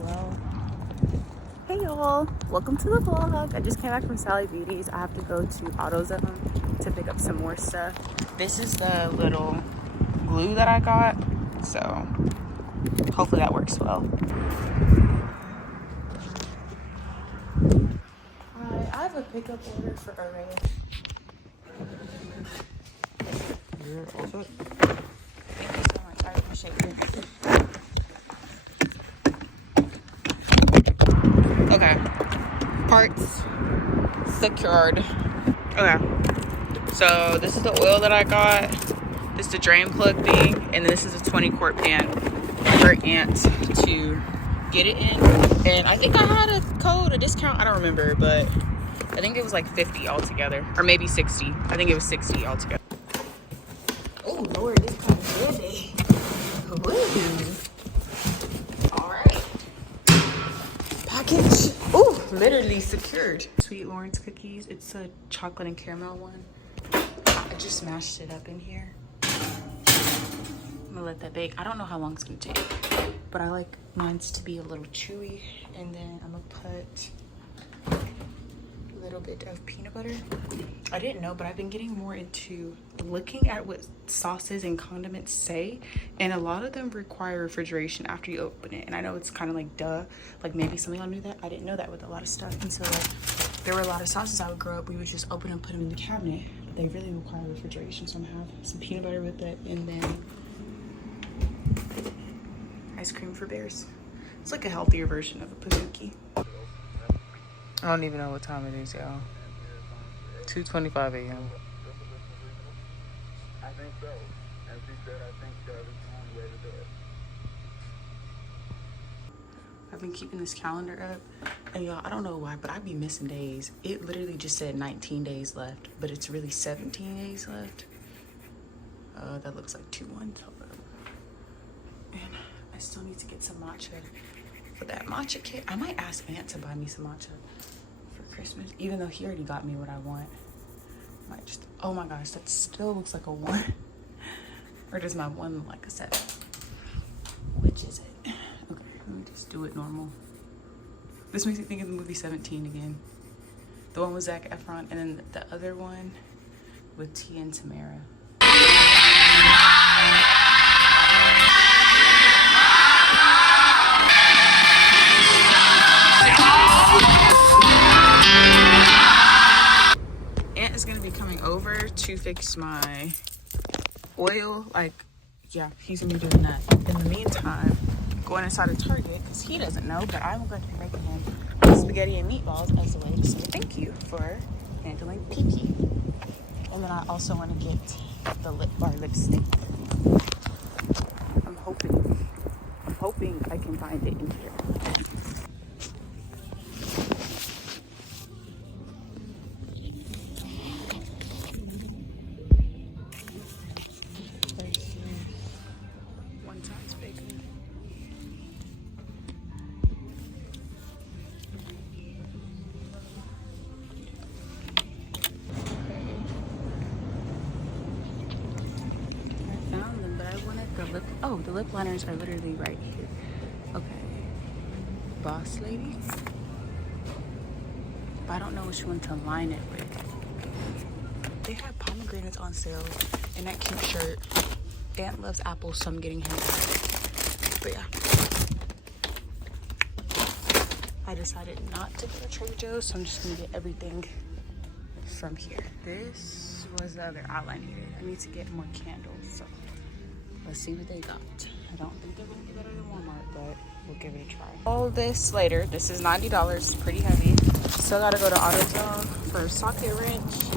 Well, hey y'all, welcome to the vlog. I just came back from Sally Beauty's. I have to go to AutoZone to pick up some more stuff. This is the little glue that I got, so hopefully that works well. Hi, I have a pickup order for Array. You're all set. Thank you so much, I appreciate it. Okay, parts secured. Okay, so this is the oil that I got. This is the drain plug thing, and this is a 20-quart pan for Aunt to get it in. And I think I had a code, a discount, I don't remember, but I think it was like 50 altogether, or maybe 60. I think it was 60 altogether. Oh Lord, this kind of heavy. All right. Package. Oh, literally secured. Sweet Lawrence cookies. It's a chocolate and caramel one. I just smashed it up in here. I'm gonna let that bake. I don't know how long it's gonna take, but I like mine to be a little chewy. And then I'm gonna put a little bit of peanut butter. I didn't know, but I've been getting more into looking at what sauces and condiments say, and a lot of them require refrigeration after you open it. And I know it's kind of like duh, like maybe some of y'all knew that. I didn't know that with a lot of stuff. And so like, there were a lot of sauces I would grow up, we would just open and put them in the cabinet, but they really require refrigeration. So I'm gonna have some peanut butter with it, and then ice cream for bears. It's like a healthier version of a Pizookie. I don't even know what time it is, y'all. 2:25 a.m. I think so. As he said, I think that's the only way to do it. I've been keeping this calendar up, and y'all, I don't know why, but I be missing days. It literally just said 19 days left, but it's really 17 days left. That looks like 2 months. And I still need to get some matcha for that matcha kit. I might ask Aunt to buy me some matcha for Christmas, even though he already got me what I want. I might just, oh my gosh, that still looks like a 1. Or does my 1 look like a 7? Which is it? Okay, let me just do it normal. This makes me think of the movie 17 again. The one with Zac Efron, and then the other one with Tia and Tamara. Aunt is gonna be coming over to fix my oil. Like, yeah, he's gonna be doing that. In the meantime, going inside of Target, because he doesn't know, but I'm going to be making him spaghetti and meatballs as a way to say thank you for handling Kiki. And then I also want to get the Lip Bar lipstick. I'm hoping I can find it in here. Oh, the lip liners are literally right here. Okay. Boss Lady. But I don't know which one to line it with. They have pomegranates on sale and that cute shirt. Aunt loves apples, so I'm getting him that. But yeah. I decided not to go to Trader Joe's, so I'm just gonna get everything from here. This was the other outline here. I need to get more candles, so let's see what they got. I don't think they're gonna be better than Walmart, but we'll give it a try. All this later. This is $90, pretty heavy. Still gotta go to AutoZone for a socket wrench.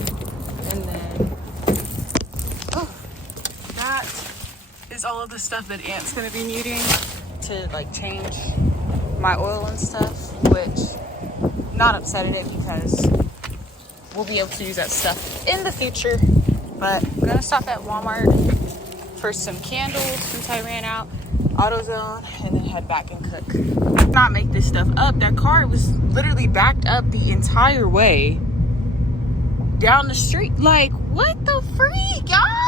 And then, oh, that is all of the stuff that Aunt's gonna be needing to like change my oil and stuff, which not upset at it because we'll be able to use that stuff in the future. But I'm gonna stop at Walmart for some candles since I ran out, AutoZone, and then head back and cook. Not make this stuff up. That car was literally backed up the entire way down the street. Like, what the freak, y'all?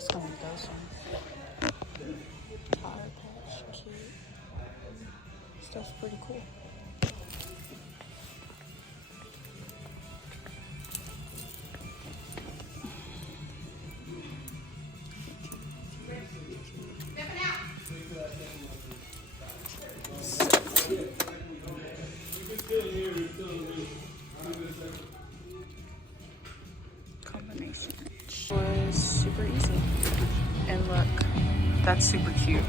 Let's go with those ones. Tire patch kit. Stuff's pretty cool. Combination was super easy. And look, that's super cute.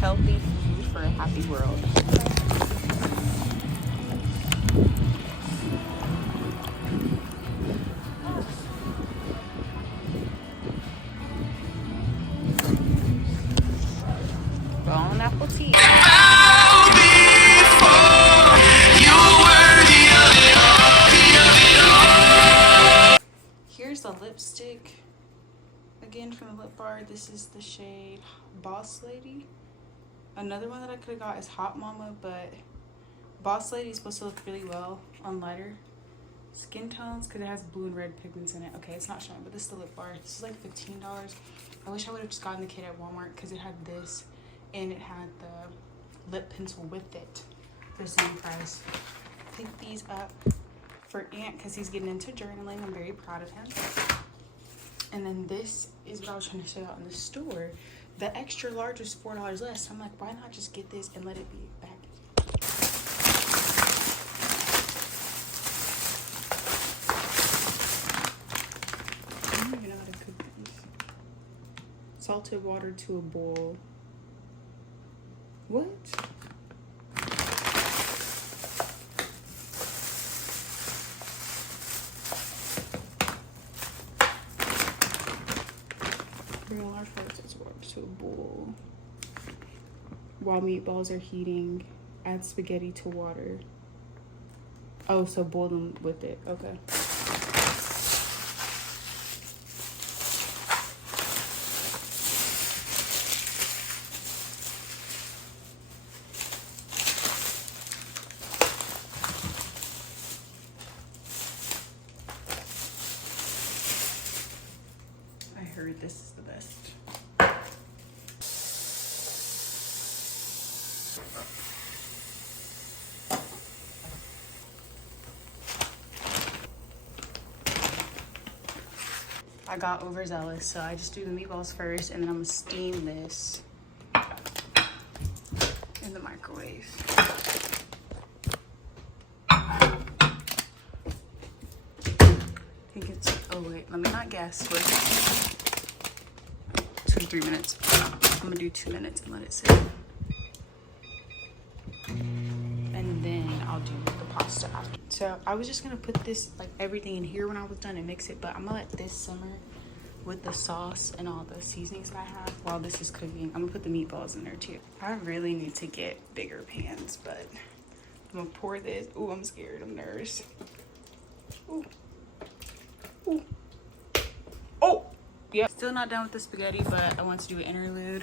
Healthy food for a happy world. Bone apple tea. Here's the lipstick again from the Lip Bar. This is the shade Boss Lady. Another one that I could have got is Hot Mama, but Boss Lady is supposed to look really well on lighter skin tones because it has blue and red pigments in it. Okay, it's not showing, but this is the Lip Bar. This is like $15. I wish I would have just gotten the kit at Walmart because it had this and it had the lip pencil with it for the same price. Pick these up for Ant because he's getting into journaling. I'm very proud of him. And then this is what I was trying to show out in the store. The extra large was $4 less. So I'm like, why not just get this and let it be back? I don't even know how to cook these. Salted water to a boil. What? Bring a large part of water to a bowl. While meatballs are heating, add spaghetti to water. Oh, so boil them with it. Okay. I heard this is the best. I got overzealous, so I just do the meatballs first, and then I'm gonna steam this in the microwave. I think it's, oh wait, let me not guess. What is it? 2 to 3 minutes. I'm gonna do 2 minutes and let it sit. And then I'll do the pasta after. So I was just gonna put this, like everything in here when I was done and mix it, but I'm gonna let this simmer with the sauce and all the seasonings that I have while this is cooking. I'm gonna put the meatballs in there too. I really need to get bigger pans, but I'm gonna pour this. Ooh, I'm scared, I'm nervous. Ooh. Ooh. Oh, yep. Still not done with the spaghetti, but I want to do an interlude.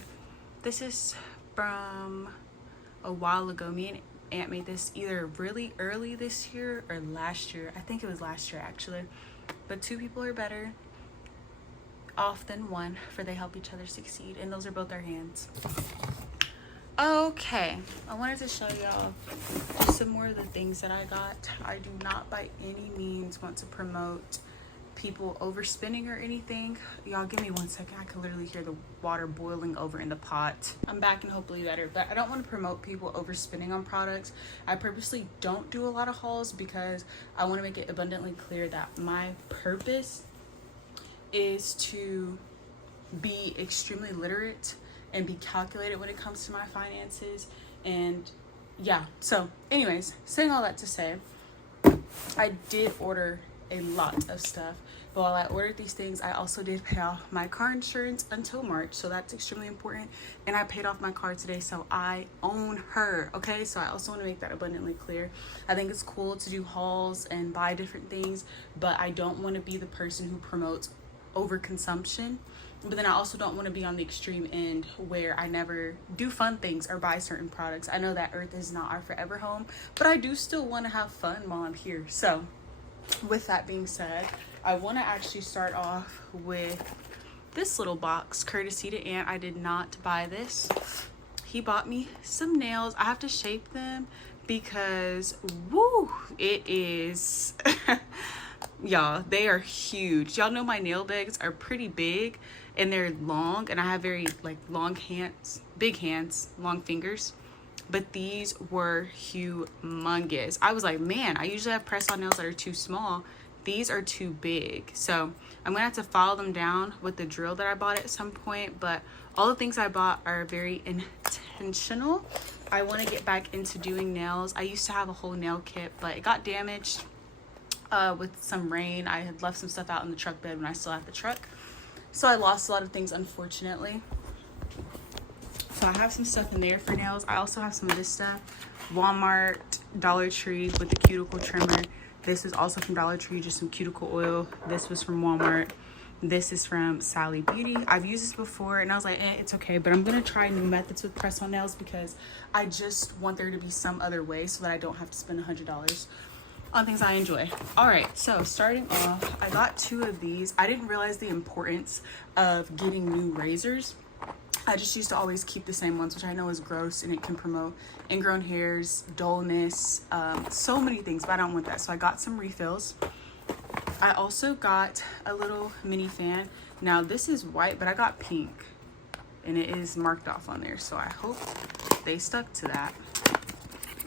This is from a while ago. Me and Aunt made this either really early this year or last year. I think it was last year actually. But 2 people are better off than 1, for they help each other succeed, and those are both our hands. Okay, I wanted to show y'all some more of the things that I got. I do not by any means want to promote people overspending or anything. Y'all give me 1 second. I can literally hear the water boiling over in the pot. I'm back and hopefully better, but I don't want to promote people overspending on products. I purposely don't do a lot of hauls because I want to make it abundantly clear that my purpose is to be extremely literate and be calculated when it comes to my finances. And yeah, so anyways, saying all that to say, I did order a lot of stuff, but while I ordered these things, I also did pay off my car insurance until March, so that's extremely important. And I paid off my car today, so I own her. Okay, so I also want to make that abundantly clear. I think it's cool to do hauls and buy different things, but I don't want to be the person who promotes overconsumption. But then I also don't want to be on the extreme end where I never do fun things or buy certain products. I know that Earth is not our forever home, but I do still want to have fun while I'm here. So with that being said, I want to actually start off with this little box, courtesy to Ant. I did not buy this. He bought me some nails. I have to shape them because, woo, it is, y'all, they are huge. Y'all know my nail bags are pretty big and they're long, and I have very like long hands, big hands, long fingers. But these were humongous. I was like, man, I usually have press-on nails that are too small. These are too big. So I'm gonna have to file them down with the drill that I bought at some point, but all the things I bought are very intentional. I want to get back into doing nails. I used to have a whole nail kit, but it got damaged with some rain. I had left some stuff out in the truck bed when I still had the truck. So I lost a lot of things, unfortunately. So I have some stuff in there for nails. I also have some of this stuff. Walmart, Dollar Tree with the cuticle trimmer. This is also from Dollar Tree, just some cuticle oil. This was from Walmart. This is from Sally Beauty. I've used this before and I was like, it's okay. But I'm going to try new methods with press-on nails because I just want there to be some other way so that I don't have to spend $100 on things I enjoy. All right, so starting off, I got 2 of these. I didn't realize the importance of getting new razors. I just used to always keep the same ones, which I know is gross and it can promote ingrown hairs, dullness, so many things, but I don't want that. So I got some refills. I also got a little mini fan. Now this is white, but I got pink and it is marked off on there. So I hope they stuck to that.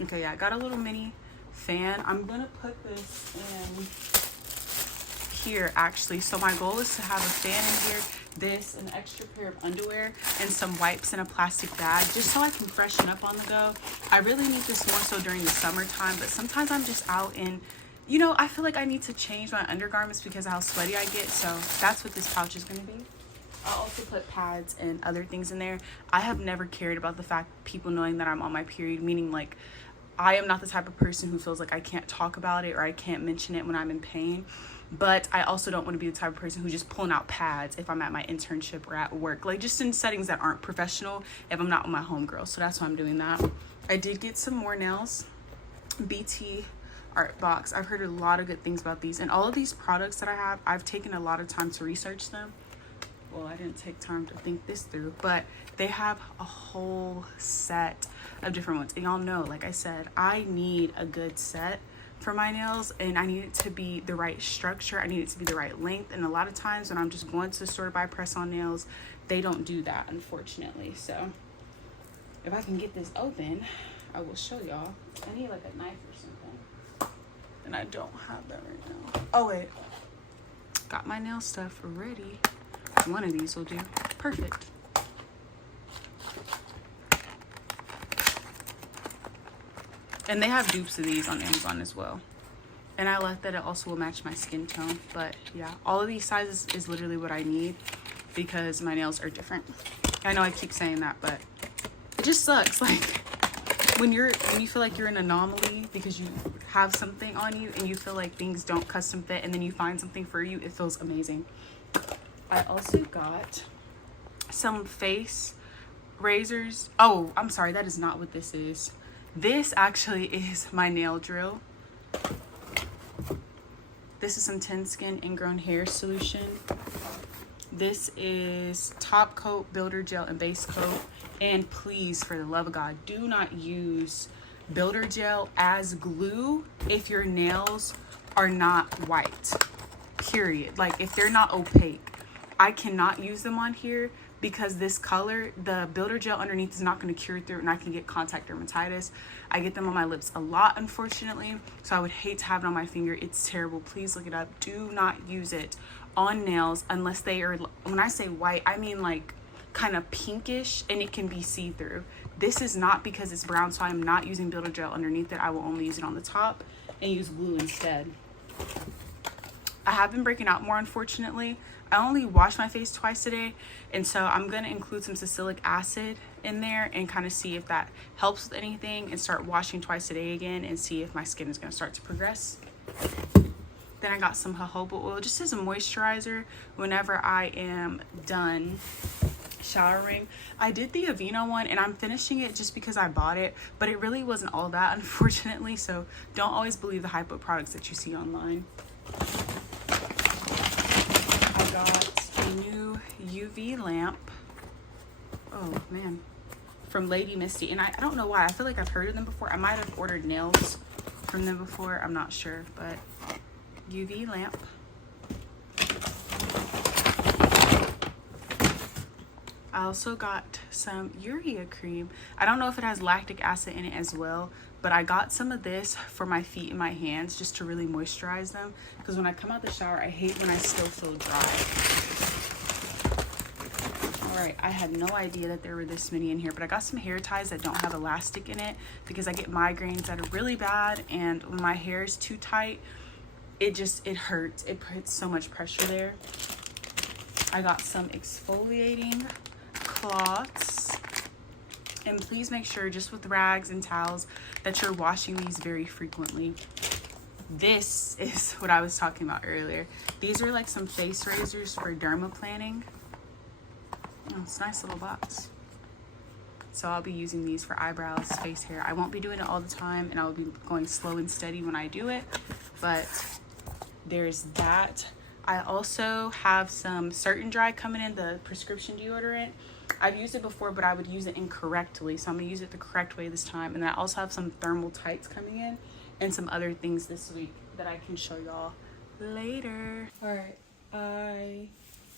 Okay, yeah, I got a little mini fan. I'm gonna put this in here actually. So my goal is to have a fan in here, this, an extra pair of underwear, and some wipes in a plastic bag just so I can freshen up on the go. I really need this more so during the summertime, but sometimes I'm just out and, you know, I feel like I need to change my undergarments because of how sweaty I get. So that's what this pouch is going to be. I'll also put pads and other things in there. I have never cared about the fact people knowing that I'm on my period, meaning like I am not the type of person who feels like I can't talk about it or I can't mention it when I'm in pain. But I also don't want to be the type of person who's just pulling out pads if I'm at my internship or at work, like just in settings that aren't professional if I'm not with my homegirl. So that's why I'm doing that. I did get some more nails. BT Art Box. I've heard a lot of good things about these, and all of these products that I have, I've taken a lot of time to research them. Well, I didn't take time to think this through, but they have a whole set of different ones. And y'all know, like I said, I need a good set for my nails, and I need it to be the right structure. I need it to be the right length. And a lot of times when I'm just going to the store to buy press-on nails, they don't do that, unfortunately. So if I can get this open, I will show y'all. I need like a knife or something, and I don't have that right now. Oh wait, got my nail stuff ready. One of these will do. Perfect. And they have dupes of these on Amazon as well. And I like that it also will match my skin tone. But yeah, all of these sizes is literally what I need because my nails are different. I know I keep saying that, but it just sucks. Like when you feel like you're an anomaly because you have something on you and you feel like things don't custom fit, and then you find something for you, it feels amazing. I also got some face razors. Oh, I'm sorry, that is not what this is. This actually is my nail drill. This is some Thin Skin Ingrown Hair Solution. This is Top Coat, Builder Gel, and Base Coat. And please, for the love of God, do not use Builder Gel as glue if your nails are not white. Period. Like if they're not opaque. I cannot use them on here because this color, the Builder Gel underneath is not going to cure through, and I can get contact dermatitis. I get them on my lips a lot, unfortunately, so I would hate to have it on my finger. It's terrible. Please look it up. Do not use it on nails unless they are, when I say white, I mean like kind of pinkish, and it can be see-through. This is not because it's brown, so I'm not using Builder Gel underneath it. I will only use it on the top and use glue instead. I have been breaking out more, unfortunately. I only wash my face twice a day, and so I'm going to include some salicylic acid in there and kind of see if that helps with anything, and start washing twice a day again and see if my skin is going to start to progress. Then I got some jojoba oil just as a moisturizer whenever I am done showering. I did the Aveeno one, and I'm finishing it just because I bought it, but it really wasn't all that, unfortunately, so don't always believe the hype of products that you see online. got a new UV lamp. Oh man, from Lady Misty. And I don't know why. I feel like I've heard of them before. I might have ordered nails from them before. I'm not sure, but UV lamp. I also got some urea cream. I don't know if it has lactic acid in it as well, but I got some of this for my feet and my hands just to really moisturize them, because when I come out the shower, I hate when I still feel dry. All right, I had no idea that there were this many in here, but I got some hair ties that don't have elastic in it because I get migraines that are really bad, and when my hair is too tight, it hurts. It puts so much pressure there. I got some exfoliating cloths, and please make sure, just with rags and towels, that you're washing these very frequently. This is what I was talking about earlier. These are like some face razors for dermaplaning. Oh, it's a nice little box. So I'll be using these for eyebrows, face, hair. I won't be doing it all the time, and I'll be going slow and steady when I do it, but there's that. I also have some Certain Dry coming in, the prescription deodorant. I've used it before, but I would use it incorrectly, so I'm gonna use it the correct way this time. And then I also have some thermal tights coming in and some other things this week that I can show y'all later. All right, I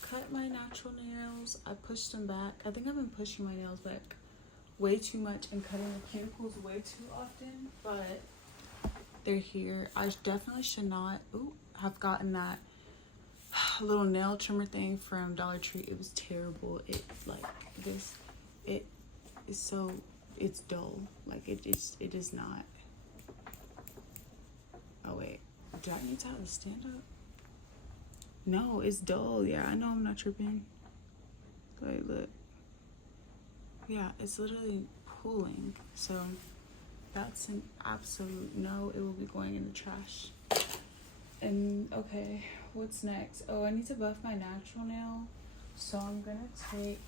cut my natural nails. I pushed them back. I think I've been pushing my nails back way too much and cutting the cuticles way too often, but they're here. I definitely should not have gotten that little nail trimmer thing from Dollar Tree. It was terrible. It is so, it's dull. Like it is not. Oh wait, do I need to have a stand up? No, it's dull. Yeah, I know, I'm not tripping. Like, look. Yeah, it's literally pulling. So that's an absolute no. It will be going in the trash. And okay, what's next? Oh, I need to buff my natural nail. So I'm gonna take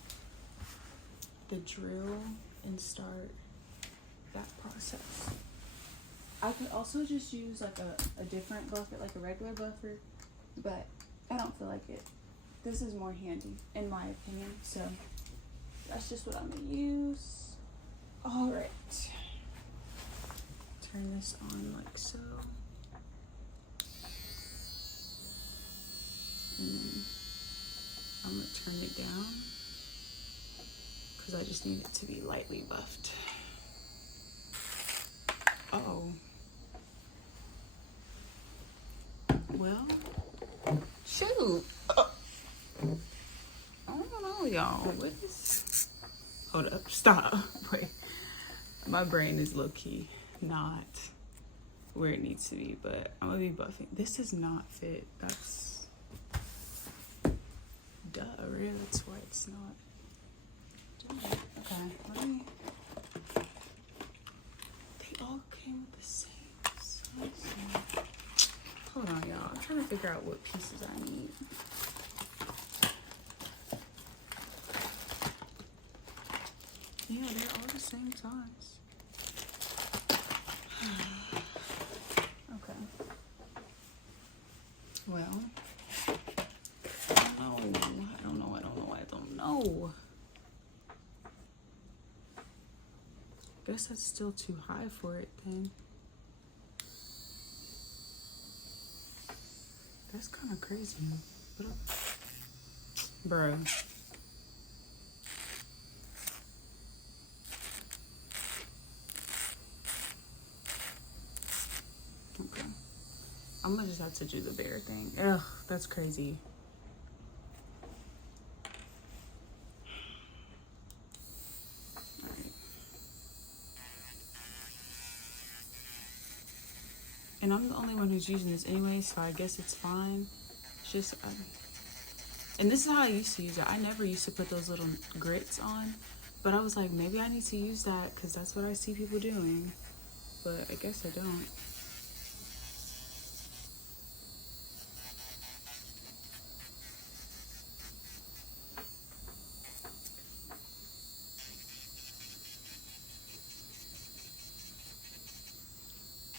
the drill and start that process. I could also just use like a different buffer, like a regular buffer, but I don't feel like it. This is more handy in my opinion, so that's just what I'm gonna use. All right, turn this on like so. And then I'm gonna turn it down because I just need it to be lightly buffed. Oh. Well, shoot. I don't know, y'all. What is... Hold up. Stop. Wait. My brain is low-key not where it needs to be, but I'm gonna be buffing. This does not fit. That's... Duh, really? That's why it's not doing it. Okay, let me... They all came with the same size. Hold on, y'all. I'm trying to figure out what pieces I need. Yeah, they're all the same size. Okay. Well, I don't know. Guess that's still too high for it then. That's kind of crazy. Bro. Okay. I'm gonna just have to do the bear thing. Ugh, that's crazy. Alright. And I'm the only one who's using this anyway, so I guess it's fine. It's just, and this is how I used to use it. I never used to put those little grits on, but I was like, maybe I need to use that because that's what I see people doing. But I guess I don't.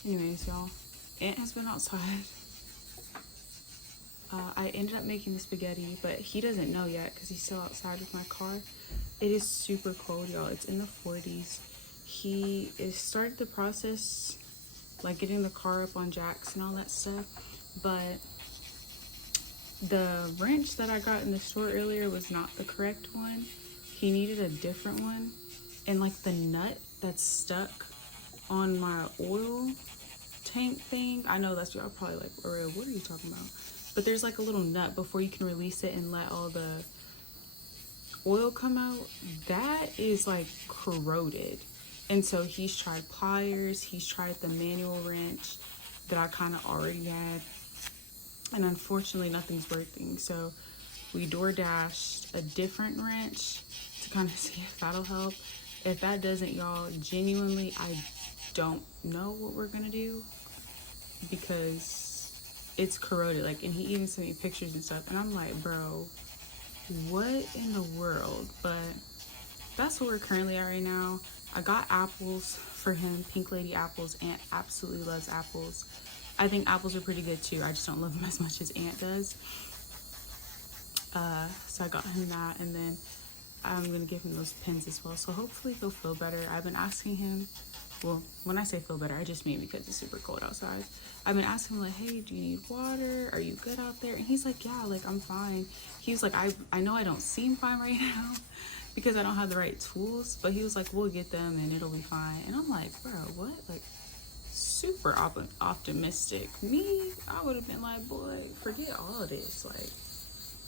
Anyways, y'all, Aunt has been outside. I ended up making the spaghetti, but he doesn't know yet because he's still outside with my car. It is super cold, y'all. It's in the 40s. He is started the process, like getting the car up on jacks and all that stuff, but the wrench that I got in the store earlier was not the correct one. He needed a different one, and like the nut that's stuck on my oil tank thing, I know that's what y'all probably like, Ariel, what are you talking about? But there's like a little nut before you can release it and let all the oil come out. That is like corroded. And so he's tried pliers, he's tried the manual wrench that I kind of already had. And unfortunately, nothing's working. So we DoorDashed a different wrench to kind of see if that'll help. If that doesn't, y'all, genuinely, I don't know what we're gonna do because it's corroded. Like, and he even sent me pictures and stuff, and I'm like, bro, what in the world? But that's what we're currently at right now. I got apples for him, Pink Lady apples. Aunt absolutely loves apples. I think apples are pretty good too. I just don't love them as much as Aunt does. So I got him that, and then I'm gonna give him those pins as well. So hopefully he'll feel better. I've been asking him, well, when I say feel better, I just mean because it's super cold outside. I've been asking him like, hey, do you need water? Are you good out there? And he's like, yeah, like I'm fine. He was like, I know I don't seem fine right now because I don't have the right tools, but he was like, we'll get them and it'll be fine. And I'm like, bro, what? Like, super optimistic. Me, I would have been like, boy, forget all of this. Like,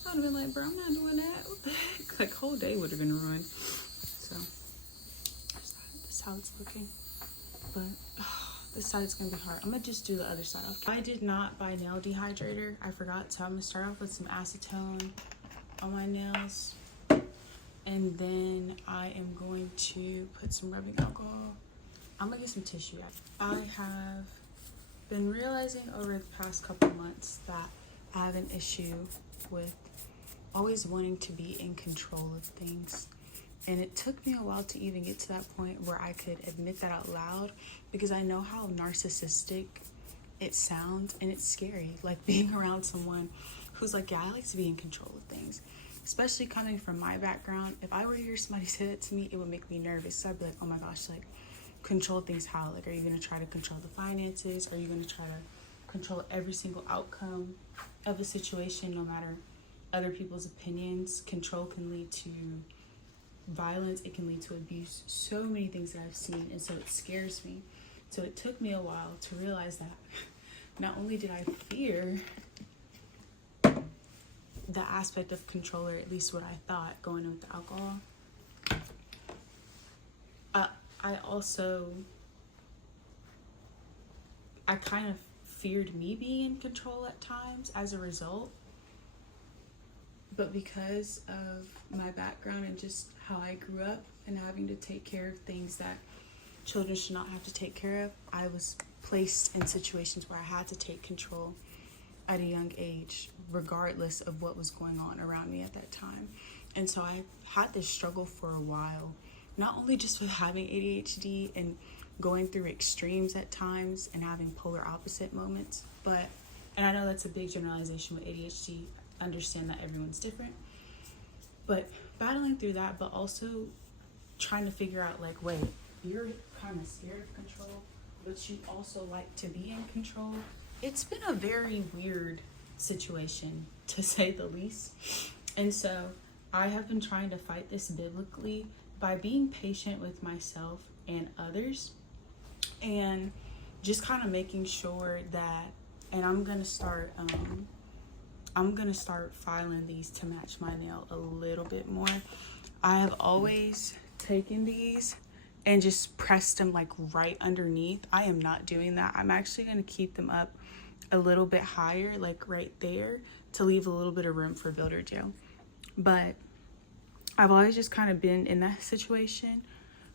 I would have been like, bro, I'm not doing that. What the heck? Like, whole day would have been ruined. So, that's how it's looking. But this side's gonna be hard. I'm gonna just do the other side. I did not buy nail dehydrator. I forgot, so I'm gonna start off with some acetone on my nails, and then I am going to put some rubbing alcohol. I'm gonna get some tissue. I have been realizing over the past couple months that I have an issue with always wanting to be in control of things. And it took me a while to even get to that point where I could admit that out loud, because I know how narcissistic it sounds, and it's scary. Like being around someone who's like, yeah, I like to be in control of things. Especially coming from my background, if I were to hear somebody say that to me, it would make me nervous. So I'd be like, oh my gosh, like, control things how? Like, are you going to try to control the finances? Are you going to try to control every single outcome of a situation, no matter other people's opinions? Control can lead to violence. It can lead to abuse. So many things that I've seen, and so it scares me. So it took me a while to realize that not only did I fear the aspect of control, or at least what I thought going in with the alcohol, I kind of feared me being in control at times as a result. But because of my background and just how I grew up and having to take care of things that children should not have to take care of, I was placed in situations where I had to take control at a young age, regardless of what was going on around me at that time. And so I had this struggle for a while, not only just with having ADHD and going through extremes at times and having polar opposite moments, but, and I know that's a big generalization with ADHD, understand that everyone's different, but battling through that, but also trying to figure out, like, wait, you're kind of scared of control, but you also like to be in control. It's been a very weird situation, to say the least. And so I have been trying to fight this biblically by being patient with myself and others, and just kind of making sure that, and I'm gonna start filing these to match my nail a little bit more. I have always taken these and just pressed them like right underneath. I am not doing that. I'm actually gonna keep them up a little bit higher, like right there, to leave a little bit of room for builder gel. But I've always just kind of been in that situation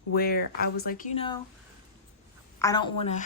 where I was like, you know, I don't want to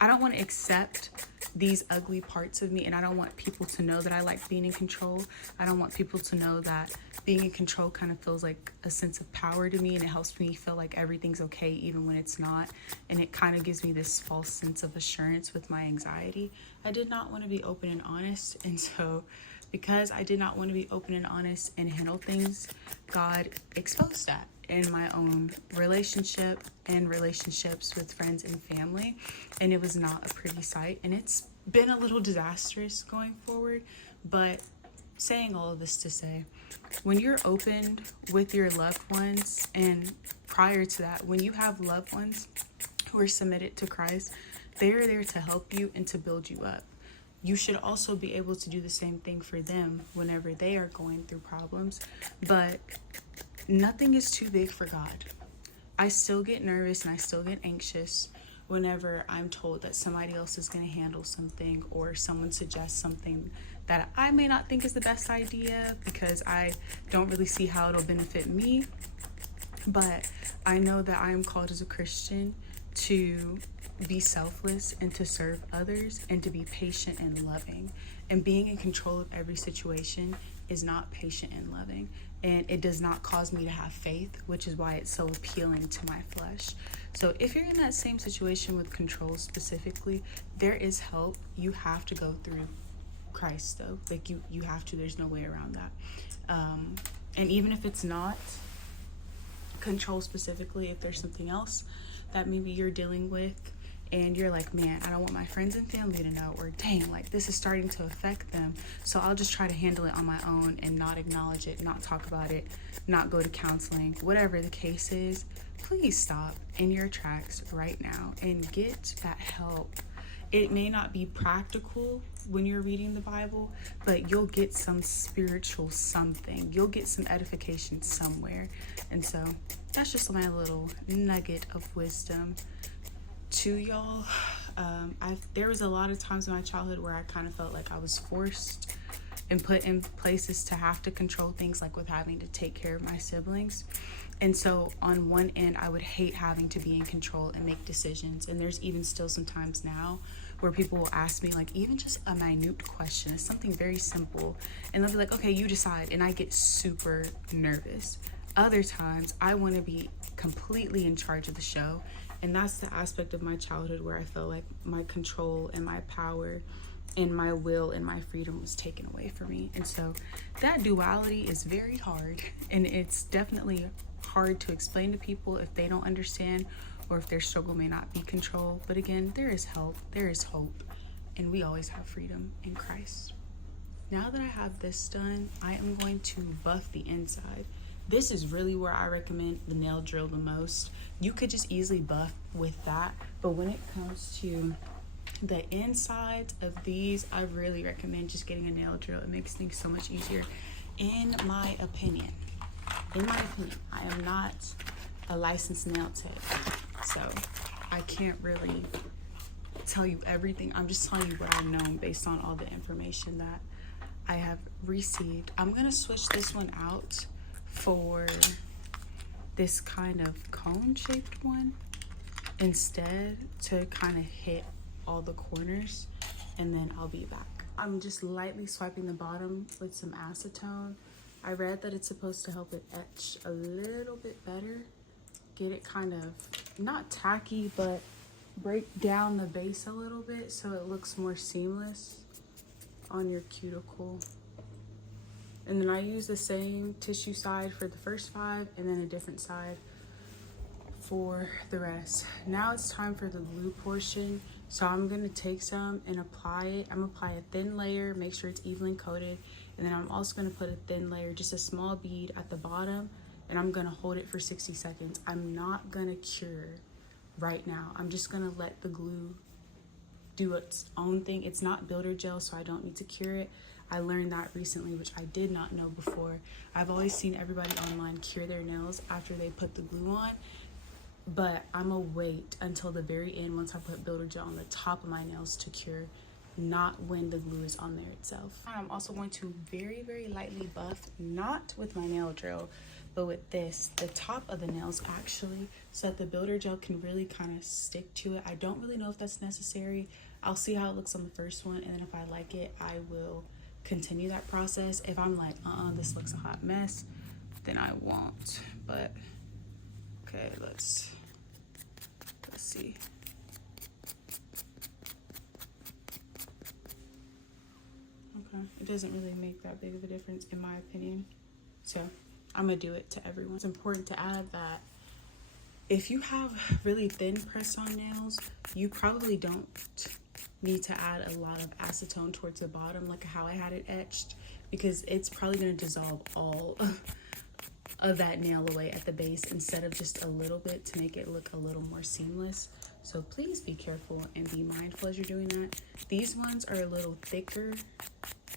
I don't want to accept these ugly parts of me, and I don't want people to know that I like being in control. I don't want people to know that being in control kind of feels like a sense of power to me, and it helps me feel like everything's okay even when it's not, and it kind of gives me this false sense of assurance with my anxiety. I did not want to be open and honest, and so because I did not want to be open and honest and handle things, God exposed that in my own relationship and relationships with friends and family, and it was not a pretty sight, and it's been a little disastrous going forward. But saying all of this to say, when you're open with your loved ones, and prior to that, when you have loved ones who are submitted to Christ, they're there to help you and to build you up. You should also be able to do the same thing for them whenever they are going through problems. But nothing is too big for God. I still get nervous and I still get anxious whenever I'm told that somebody else is going to handle something, or someone suggests something that I may not think is the best idea because I don't really see how it'll benefit me. But I know that I am called as a Christian to be selfless and to serve others and to be patient and loving. And being in control of every situation is not patient and loving. And it does not cause me to have faith, which is why it's so appealing to my flesh. So if you're in that same situation with control specifically, there is help. You have to go through Christ though. Like you have to, there's no way around that. And even if it's not control specifically, if there's something else that maybe you're dealing with and you're like, man, I don't want my friends and family to know, or dang, like this is starting to affect them, so I'll just try to handle it on my own and not acknowledge it, not talk about it, not go to counseling, whatever the case is, please stop in your tracks right now and get that help. It may not be practical when you're reading the Bible, but you'll get some spiritual something. You'll get some edification somewhere. And so that's just my little nugget of wisdom to y'all. There was a lot of times in my childhood where I kind of felt like I was forced and put in places to have to control things, like with having to take care of my siblings. And so on one end, I would hate having to be in control and make decisions. And there's even still some times now where people will ask me, like, even just a minute question, it's something very simple, and they'll be like, okay, you decide, and I get super nervous. Other times I want to be completely in charge of the show, and that's the aspect of my childhood where I felt like my control and my power and my will and my freedom was taken away from me. And so that duality is very hard, and it's definitely hard to explain to people if they don't understand, or if their struggle may not be control. But again, there is help, there is hope, and we always have freedom in Christ. Now that I have this done, I am going to buff the inside. This is really where I recommend the nail drill the most. You could just easily buff with that, but when it comes to the insides of these, I really recommend just getting a nail drill. It makes things so much easier, in my opinion. I am not a licensed nail tech, so I can't really tell you everything. I'm just telling you what I've known based on all the information that I have received. I'm gonna switch this one out for this kind of cone-shaped one instead, to kind of hit all the corners, and then I'll be back. I'm just lightly swiping the bottom with some acetone. I read that it's supposed to help it etch a little bit better, get it kind of not tacky, but break down the base a little bit so it looks more seamless on your cuticle. And then I use the same tissue side for the first 5 and then a different side for the rest. Now it's time for the glue portion. So I'm gonna take some and apply it. I'm gonna apply a thin layer, make sure it's evenly coated. And then I'm also gonna put a thin layer, just a small bead at the bottom, and I'm gonna hold it for 60 seconds. I'm not gonna cure right now. I'm just gonna let the glue do its own thing. It's not builder gel, so I don't need to cure it. I learned that recently, which I did not know before. I've always seen everybody online cure their nails after they put the glue on, but I'm gonna wait until the very end once I put builder gel on the top of my nails to cure, not when the glue is on there itself. I'm also going to very, very lightly buff, not with my nail drill, But with this, the top of the nails actually, so that the builder gel can really kind of stick to it. I don't really know if that's necessary. I'll see how it looks on the first one, and then if I like it, I will continue that process. If I'm like, this looks a hot mess, then I won't. But okay, let's see. Okay, it doesn't really make that big of a difference in my opinion. So I'm gonna do it to everyone. It's important to add that if you have really thin press-on nails, you probably don't need to add a lot of acetone towards the bottom like how I had it etched, because it's probably going to dissolve all of that nail away at the base instead of just a little bit to make it look a little more seamless. So please be careful and be mindful as you're doing that. These ones are a little thicker,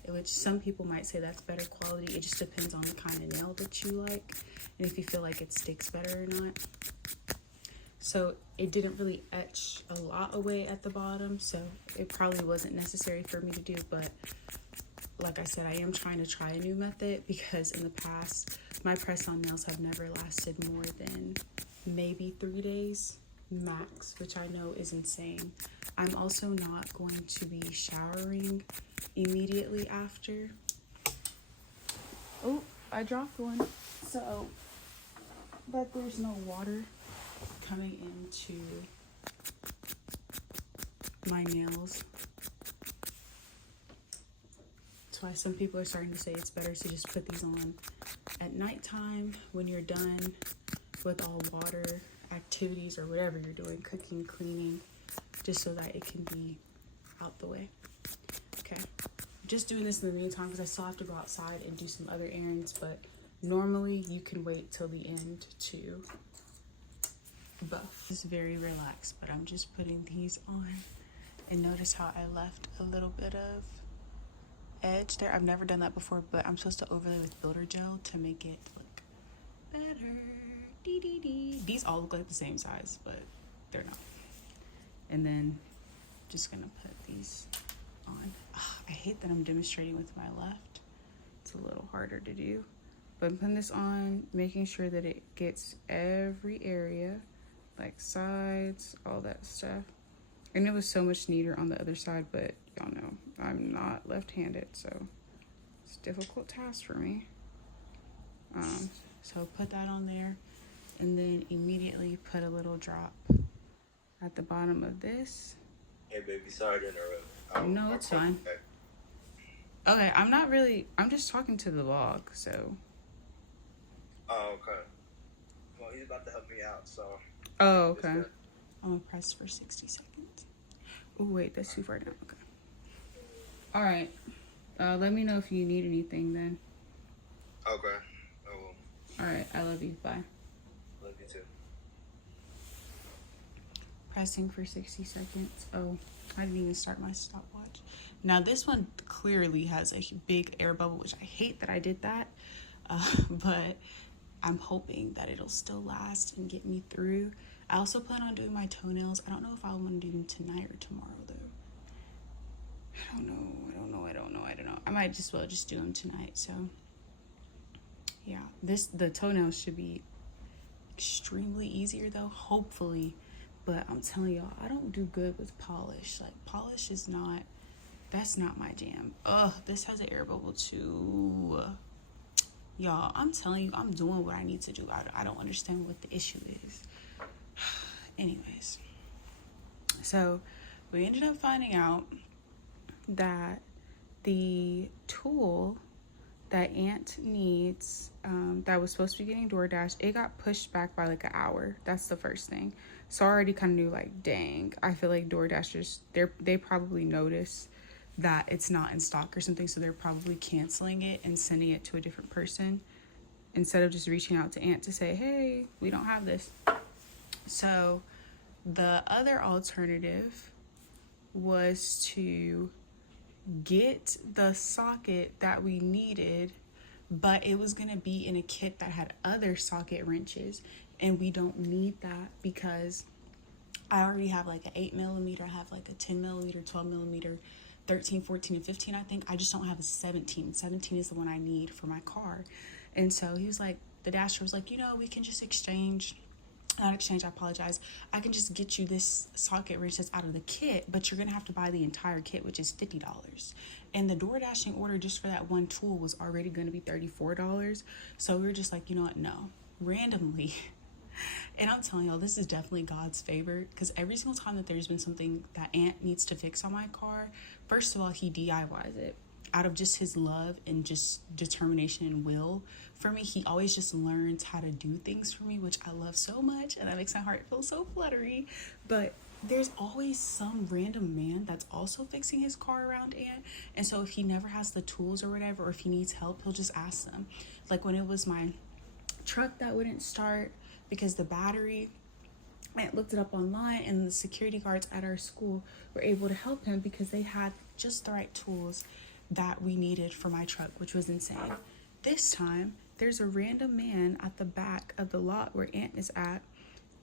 which some people might say that's better quality. It just depends on the kind of nail that you like and if you feel like it sticks better or not. So it didn't really etch a lot away at the bottom, so it probably wasn't necessary for me to do. But like I said, I am trying to try a new method, because in the past my press-on nails have never lasted more than maybe 3 days max, which I know is insane. I'm also not going to be showering immediately after. Oh, I dropped one. So but there's no water coming into my nails. That's why some people are starting to say it's better to just put these on at nighttime when you're done with all water activities or whatever you're doing, cooking, cleaning, just so that it can be out the way. Okay, just doing this in the meantime because I still have to go outside and do some other errands, but normally you can wait till the end to buff. It's very relaxed, but I'm just putting these on, and notice how I left a little bit of edge there. I've never done that before, but I'm supposed to overlay with builder gel to make it look better. These all look like the same size, but they're not. And then just gonna put these on. I hate that I'm demonstrating with my left. It's a little harder to do, but I'm putting this on, making sure that it gets every area, like sides, all that stuff. And it was so much neater on the other side, but y'all know I'm not left-handed, so it's a difficult task for me. So put that on there, and then immediately put a little drop at the bottom of this. Hey, baby, sorry to interrupt. No, it's fine. Okay, I'm just talking to the vlog, so. Oh, okay. Well, he's about to help me out, so. Oh, okay. I'm gonna press for 60 seconds. Oh, wait, that's too far down. Okay. All right. Let me know if you need anything then. Okay. I will. All right. I love you. Bye. Love you too. Pressing for 60 seconds. Oh, I didn't even start my stopwatch. Now, this one clearly has a big air bubble, which I hate that I did that. But I'm hoping that it'll still last and get me through. I also plan on doing my toenails. I don't know if I want to do them tonight or tomorrow, though. I don't know. I might just do them tonight. So, yeah. The toenails should be extremely easier, though, hopefully. But I'm telling y'all, I don't do good with polish. Like, polish is not... That's not my jam. Ugh, this has an air bubble, too. Y'all, I'm telling you, I'm doing what I need to do. I don't understand what the issue is. Anyways, so we ended up finding out that the tool that Aunt needs, that was supposed to be getting DoorDash, it got pushed back by like an hour. That's the first thing. So I already kind of knew, like, dang, I feel like DoorDashers, they probably noticed that it's not in stock or something, so they're probably canceling it and sending it to a different person instead of just reaching out to Aunt to say, hey, we don't have this. So the other alternative was to get the socket that we needed, but it was going to be in a kit that had other socket wrenches, and we don't need that because I already have like an 8mm, I have like a 10mm, 12mm, 13, 14, and 15, I think. I just don't have a 17. 17 is the one I need for my car. And so he was like, the dasher was like, you know, we can just exchange, not exchange, I apologize, I can just get you this socket wrench that's out of the kit, but you're gonna have to buy the entire kit, which is $50. And the door dashing order just for that one tool was already gonna be $34. So we were just like, you know what, no. Randomly, and I'm telling y'all, this is definitely God's favor, because every single time that there's been something that Aunt needs to fix on my car, first of all, he DIYs it out of just his love and just determination and will for me. He always just learns how to do things for me, which I love so much, and that makes my heart feel so fluttery. But there's always some random man that's also fixing his car around Aunt, and so if he never has the tools or whatever, or if he needs help, he'll just ask them. Like when it was my truck that wouldn't start because the battery, I looked it up online, and the security guards at our school were able to help him because they had just the right tools that we needed for my truck, which was insane. This time, there's a random man at the back of the lot where Aunt is at,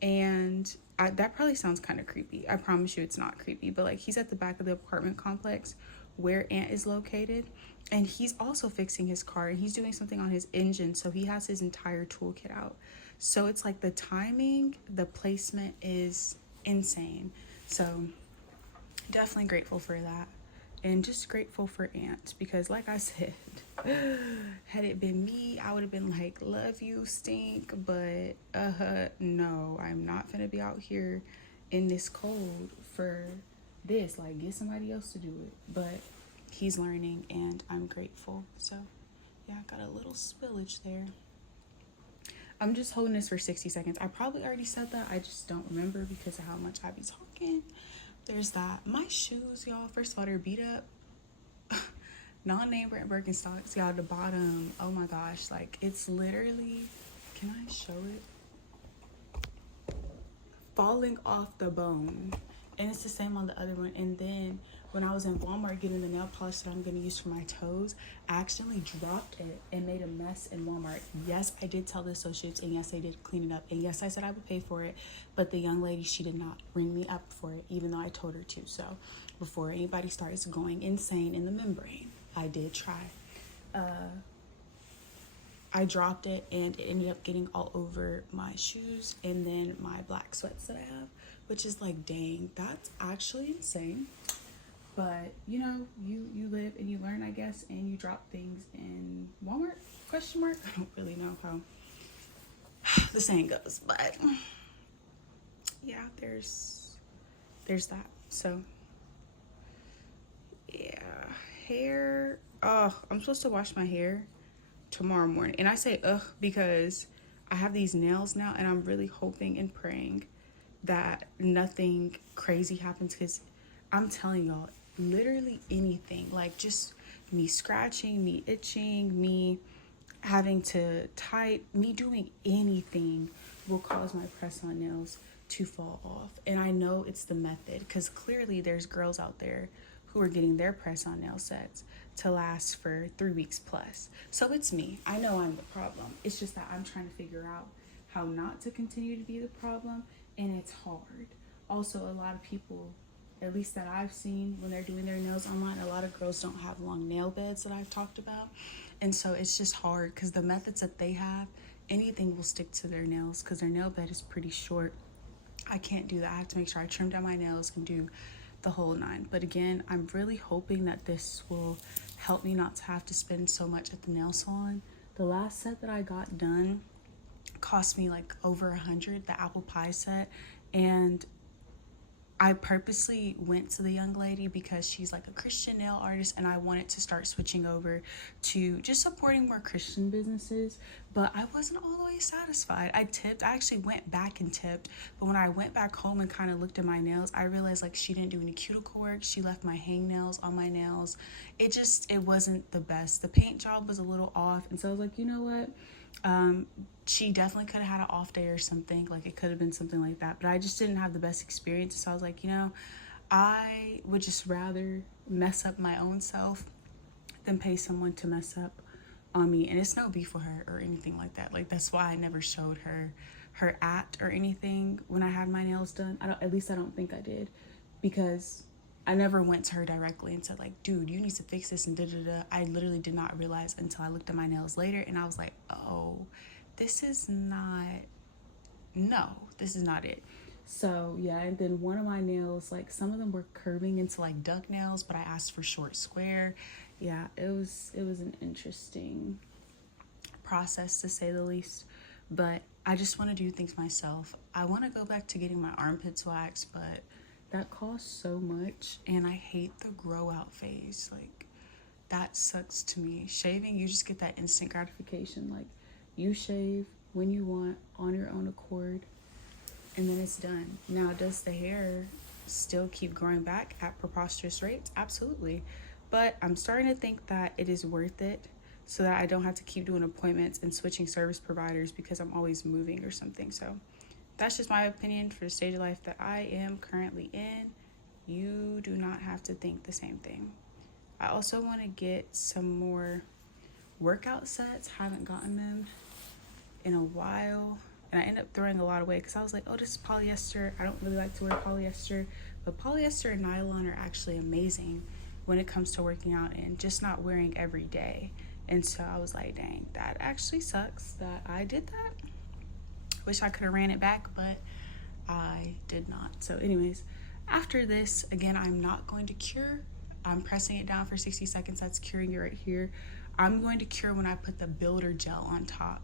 and that probably sounds kind of creepy. I promise you it's not creepy, but like he's at the back of the apartment complex where Aunt is located, and he's also fixing his car, and he's doing something on his engine, so he has his entire toolkit out. So it's like the timing, the placement is insane. So definitely grateful for that. And just grateful for Aunt, because like I said, had it been me, I would have been like, love you, stink, but no, I'm not gonna be out here in this cold for this. Like, get somebody else to do it. But he's learning, and I'm grateful. So yeah, I got a little spillage there. I'm just holding this for 60 seconds. I probably already said that, I just don't remember because of how much I be talking. There's that. My shoes, y'all, first of all, they're beat up. Non-name brand Birkenstocks, y'all, the bottom, oh my gosh, like, it's literally, can I show it? Falling off the bone. And it's the same on the other one. And then when I was in Walmart getting the nail polish that I'm going to use for my toes, I accidentally dropped it and made a mess in Walmart. Yes, I did tell the associates, and yes, I did clean it up. And yes, I said I would pay for it. But the young lady, she did not ring me up for it, even though I told her to. So before anybody starts going insane in the membrane, I did try. I dropped it, and it ended up getting all over my shoes and then my black sweats that I have, which is like, dang, that's actually insane. But you know, you live and you learn, I guess, and you drop things in Walmart, question mark. I don't really know how the saying goes, but yeah, there's that. So yeah, hair, I'm supposed to wash my hair tomorrow morning, and I say because I have these nails now, and I'm really hoping and praying that nothing crazy happens, because I'm telling y'all, literally anything, like just me scratching, me itching, me having to type, me doing anything will cause my press-on nails to fall off. And I know it's the method, because clearly there's girls out there who are getting their press-on nail sets to last for 3 weeks plus. So it's me. I know I'm the problem. It's just that I'm trying to figure out how not to continue to be the problem, and it's hard. Also, a lot of people, at least that I've seen when they're doing their nails online, a lot of girls don't have long nail beds that I've talked about. And so it's just hard, because the methods that they have, anything will stick to their nails, because their nail bed is pretty short. I can't do that. I have to make sure I trim down my nails and do the whole 9. But again, I'm really hoping that this will help me not to have to spend so much at the nail salon. The last set that I got done cost me like over $100, the apple pie set, and I purposely went to the young lady because she's like a Christian nail artist, and I wanted to start switching over to just supporting more Christian businesses, but I wasn't all the way satisfied. I actually went back and tipped, but when I went back home and kind of looked at my nails, I realized like she didn't do any cuticle work. She left my hangnails on my nails. It wasn't the best. The paint job was a little off, and so I was like, you know what? She definitely could have had an off day or something, like it could have been something like that, but I just didn't have the best experience. So I was like, you know, I would just rather mess up my own self than pay someone to mess up on me. And it's no beef with her or anything like that. Like, that's why I never showed her act or anything when I had my nails done. At least I don't think I did, because I never went to her directly and said like, dude, you need to fix this and da-da-da. I literally did not realize until I looked at my nails later, and I was like, oh, this is not it. So yeah, and then one of my nails, like some of them were curving into like duck nails, but I asked for short square. Yeah, it was an interesting process to say the least, but I just want to do things myself. I want to go back to getting my armpits waxed, but that costs so much, and I hate the grow out phase. Like, that sucks to me. Shaving, you just get that instant gratification. Like, you shave when you want on your own accord, and then it's done. Now, does the hair still keep growing back at preposterous rates? Absolutely. But I'm starting to think that it is worth it so that I don't have to keep doing appointments and switching service providers because I'm always moving or something. So that's just my opinion for the stage of life that I am currently in. You do not have to think the same thing. I also want to get some more workout sets. Haven't gotten them in a while. And I end up throwing a lot away because I was like, oh, this is polyester. I don't really like to wear polyester. But polyester and nylon are actually amazing when it comes to working out and just not wearing every day. And so I was like, dang, that actually sucks that I did that. Wish I could have ran it back, but I did not. So anyways, after this, again, I'm not going to cure. I'm pressing it down for 60 seconds. That's curing it right here. I'm going to cure when I put the builder gel on top.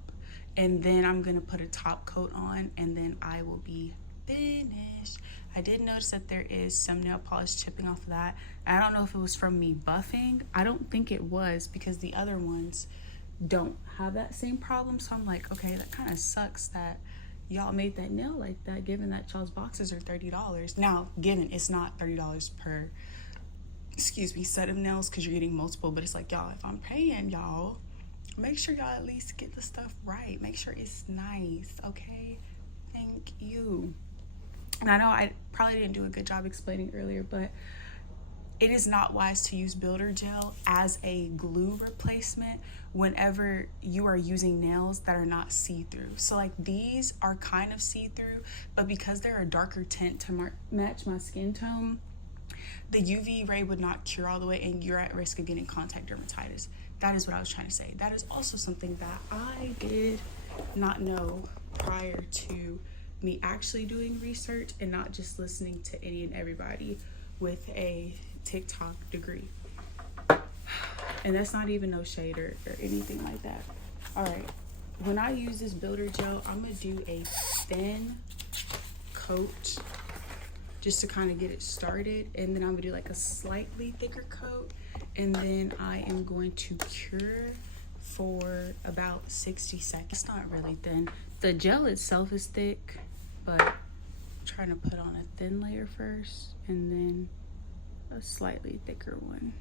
And then I'm going to put a top coat on, and then I will be finished. I did notice that there is some nail polish chipping off of that. I don't know if it was from me buffing. I don't think it was, because the other ones don't have that same problem. So I'm like, okay, that kind of sucks that y'all made that nail like that, given that y'all's boxes are $30. Now, given it's not $30 per set of nails because you're getting multiple, but it's like, y'all, if I'm paying y'all, make sure y'all at least get the stuff right. Make sure it's nice, okay? Thank you. And I know I probably didn't do a good job explaining earlier, but it is not wise to use builder gel as a glue replacement whenever you are using nails that are not see-through. So like these are kind of see-through, but because they're a darker tint to match my skin tone, the UV ray would not cure all the way, and you're at risk of getting contact dermatitis. That is what I was trying to say. That is also something that I did not know prior to me actually doing research and not just listening to any and everybody with a TikTok degree. And that's not even no shade or anything like that. All right, when I use this builder gel, I'm gonna do a thin coat just to kind of get it started, and then I'm gonna do like a slightly thicker coat, and then I am going to cure for about 60 seconds. It's not really thin. The gel itself is thick, but I'm trying to put on a thin layer first and then a slightly thicker one.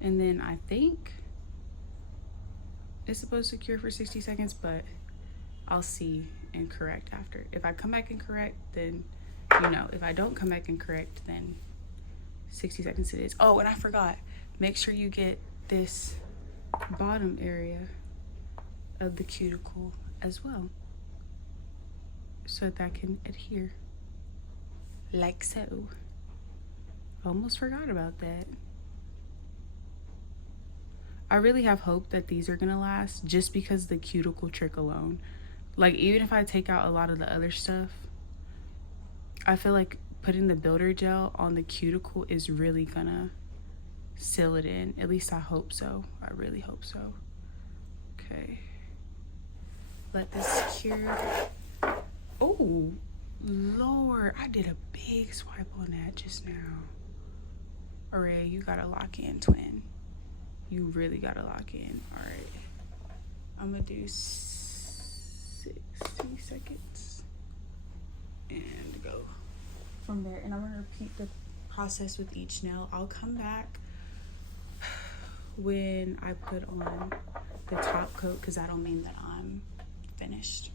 And then I think it's supposed to cure for 60 seconds, but I'll see and correct after. If I come back and correct, then you know. If I don't come back and correct, then 60 seconds it is. Oh, and I forgot. Make sure you get this bottom area of the cuticle as well, so that can adhere like so. Almost forgot about that. I really have hope that these are gonna last, just because the cuticle trick alone. Like, even if I take out a lot of the other stuff, I feel like putting the builder gel on the cuticle is really gonna seal it in. At least I hope so. I really hope so. Okay. Let this cure. Oh, Lord. I did a big swipe on that just now. Array, you gotta lock in, twin. You really gotta lock in. All right. I'm gonna do 60 seconds and go from there. And I'm gonna repeat the process with each nail. I'll come back when I put on the top coat, because that'll mean that I'm finished.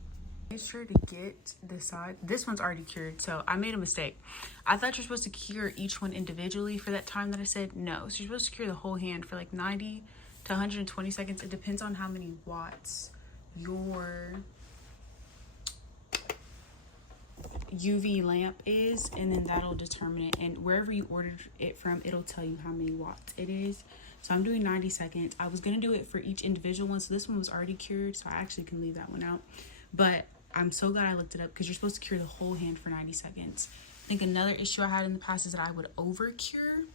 Make sure to get the side. This one's already cured, so I made a mistake. I thought you're supposed to cure each one individually for that time that I said. No, so you're supposed to cure the whole hand for like 90 to 120 seconds. It depends on how many watts your UV lamp is, and then that'll determine it. And wherever you ordered it from, it'll tell you how many watts it is. So I'm doing 90 seconds. I was going to do it for each individual one. So this one was already cured. So I actually can leave that one out. But I'm so glad I looked it up because you're supposed to cure the whole hand for 90 seconds. I think another issue I had in the past is that I would over cure.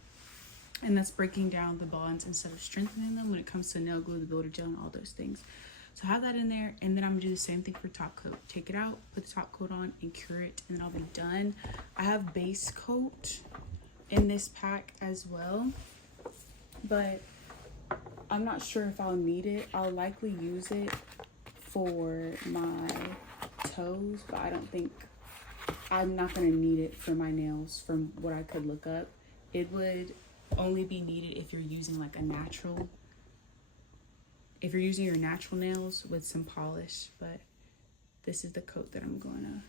And that's breaking down the bonds instead of strengthening them when it comes to nail glue, the builder gel, and all those things. So have that in there, and then I'm gonna do the same thing for top coat. Take it out, put the top coat on, and cure it, and then I'll be done. I have base coat in this pack as well, but I'm not sure if I'll need it. I'll likely use it for my toes, but I don't think, I'm not gonna need it for my nails from what I could look up. It would only be needed if you're using like a natural, if you're using your natural nails with some polish. But this is the coat that I'm going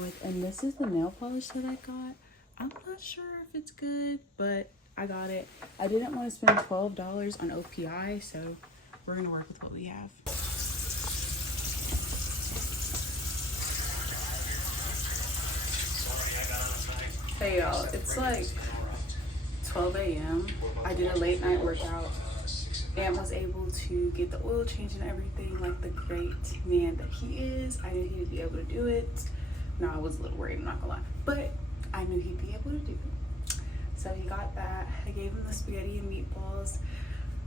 with, and this is the nail polish that I got. I'm not sure if it's good, but I got it. I didn't want to spend $12 on OPI, so we're gonna work with what we have. Hey y'all, it's like 12 a.m. I did a late night workout and was able to get the oil change and everything like the great man that he is. I knew he would be able to do it. No, I was a little worried, I'm not gonna lie, but I knew he'd be able to do it. So he got that. I gave him the spaghetti and meatballs.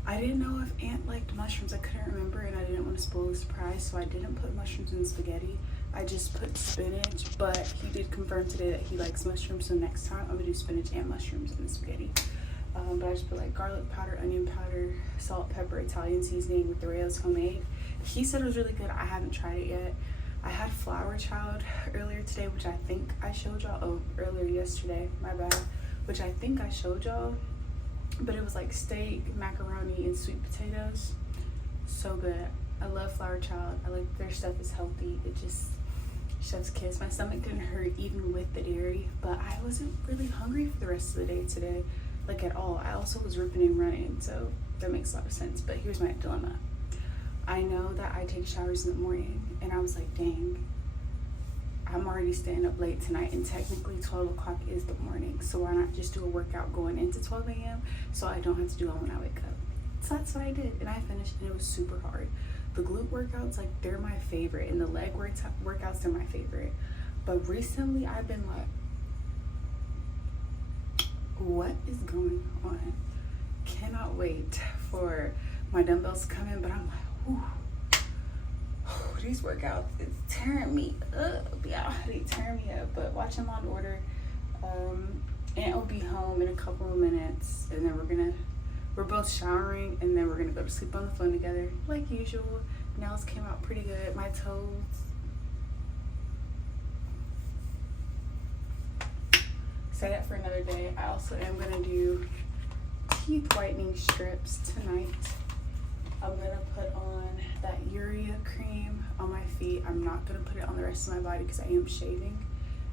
I didn't know if Ant liked mushrooms. I couldn't remember, and I didn't want to spoil the surprise, so I didn't put mushrooms in the spaghetti. I just put spinach, but he did confirm today that he likes mushrooms, so next time I'm gonna do spinach and mushrooms in the spaghetti. But I just put like garlic powder, onion powder, salt, pepper, Italian seasoning with the Rayo's homemade. He said it was really good. I haven't tried it yet. I had Flower Child earlier today, which I think I showed y'all. Oh, earlier yesterday, my bad. Which I think I showed y'all. But it was like steak, macaroni, and sweet potatoes. So good. I love Flower Child. I like their stuff is healthy. It just chef's kiss. My stomach didn't hurt even with the dairy, but I wasn't really hungry for the rest of the day today, like at all. I also was ripping and running, so that makes a lot of sense. But here's my dilemma. I know that I take showers in the morning, and I was like, dang, I'm already staying up late tonight, and technically 12 o'clock is the morning, so why not just do a workout going into 12 a.m. so I don't have to do it when I wake up. So that's what I did, and I finished, and it was super hard. The glute workouts, like, they're my favorite, and the leg workouts, they're my favorite. But recently, I've been like, what is going on? Cannot wait for my dumbbells to come in, but I'm like, whew. These workouts, it's tearing me up. Yeah, they tear me up, but watch them on order. Aunt will be home in a couple of minutes, and then we're both showering, and then we're gonna go to sleep on the phone together like usual. Nails came out pretty good. My toes, say that for another day. I also am gonna do teeth whitening strips tonight. I'm gonna put on that urea cream on my feet. I'm not gonna put it on the rest of my body because I am shaving,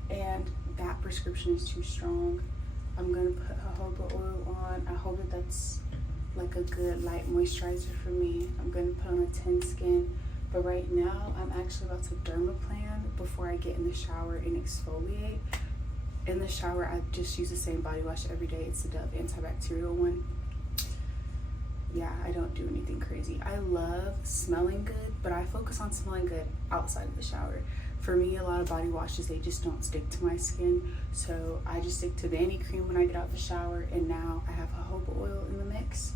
and that prescription is too strong. I'm gonna put jojoba oil on. I hope that that's like a good light moisturizer for me. I'm gonna put on a 10 skin, but right now I'm actually about to dermaplan before I get in the shower and exfoliate. In the shower, I just use the same body wash every day. It's the Dove antibacterial one. Yeah, I don't do anything crazy. I love smelling good, but I focus on smelling good outside of the shower. For me, a lot of body washes, they just don't stick to my skin. So I just stick to Vanny cream when I get out the shower, and now I have jojoba oil in the mix.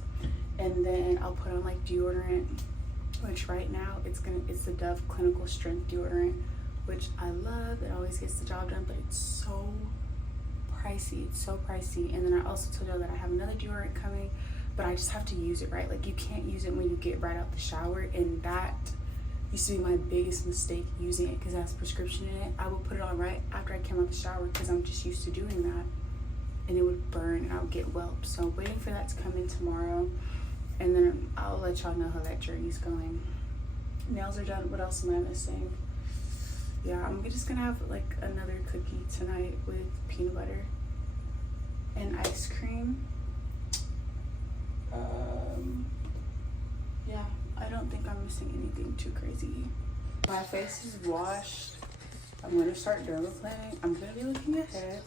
And then I'll put on like deodorant, which right now it's the Dove Clinical Strength deodorant, which I love. It always gets the job done, but it's so pricey. It's so pricey. And then I also told y'all that I have another deodorant coming, but I just have to use it right. Like, you can't use it when you get right out the shower, and that used to be my biggest mistake, using it because it has prescription in it. I would put it on right after I came out the shower because I'm just used to doing that, and it would burn and I would get whelps. So I'm waiting for that to come in tomorrow, and then I'll let y'all know how that journey's going. Nails are done. What else am I missing? Yeah, I'm just gonna have like another cookie tonight with peanut butter and ice cream. Yeah, I don't think I'm missing anything too crazy. My face is washed. I'm gonna start dermaplaning. I'm gonna be looking ahead.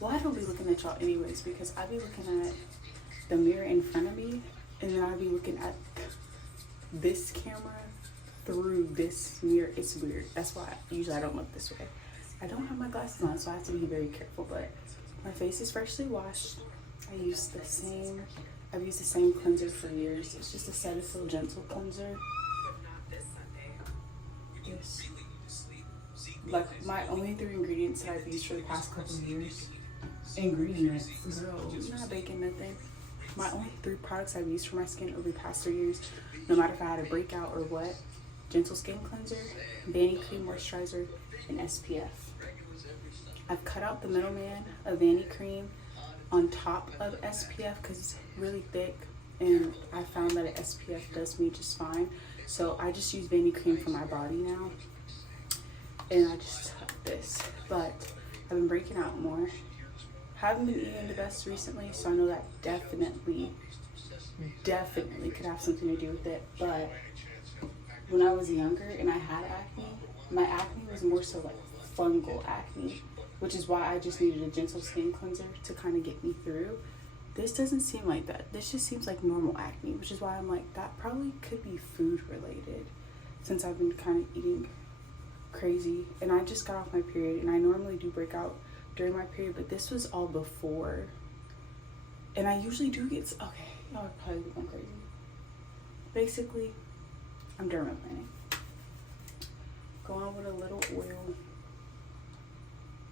Well, I don't be looking at y'all anyways because I be looking at the mirror in front of me, and then I'd be looking at this camera through this mirror. It's weird. That's why usually I don't look this way. I don't have my glasses on, so I have to be very careful, but my face is freshly washed. I've used the same cleanser for years. It's just a Cetaphil Gentle cleanser. Yes. Like, my only 3 ingredients that I've used for the past couple of years. Ingredients? Girl, you're not baking nothing. My only 3 products I've used for my skin over the past 3 years, no matter if I had a breakout or what: Gentle Skin Cleanser, Vanity Cream Moisturizer, and SPF. I've cut out the middleman of Vanity Cream on top of SPF because it's really thick, and I found that an SPF does me just fine. So I just use Vanity Cream for my body now, and I just tuck this. But I've been breaking out more. Haven't been eating the best recently, so I know that definitely could have something to do with it. But when I was younger and I had acne, my acne was more so like fungal acne, which is why I just needed a Gentle Skin Cleanser to kind of get me through. This doesn't seem like that. This just seems like normal acne, which is why I'm like, that probably could be food related, since I've been kind of eating crazy. And I just got off my period, and I normally do break out during my period, but this was all before. And I usually do get, okay, y'all are probably going crazy. Basically, I'm dermaplaning. Go on with a little oil.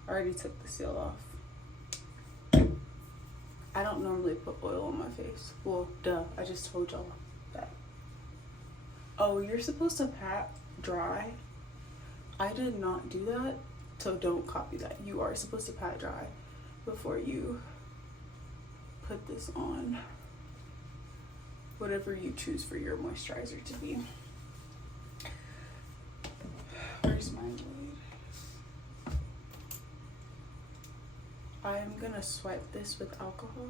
I already took the seal off. I don't normally put oil on my face. Well, duh, I just told y'all that. Oh, you're supposed to pat dry. I did not do that, so don't copy that. You are supposed to pat dry before you put this on. Whatever you choose for your moisturizer to be. Where's my blade? I am gonna swipe this with alcohol.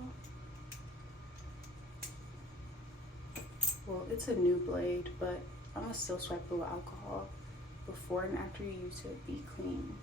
Well, it's a new blade, but I'm gonna still swipe it with alcohol. Before and after you use it, be clean.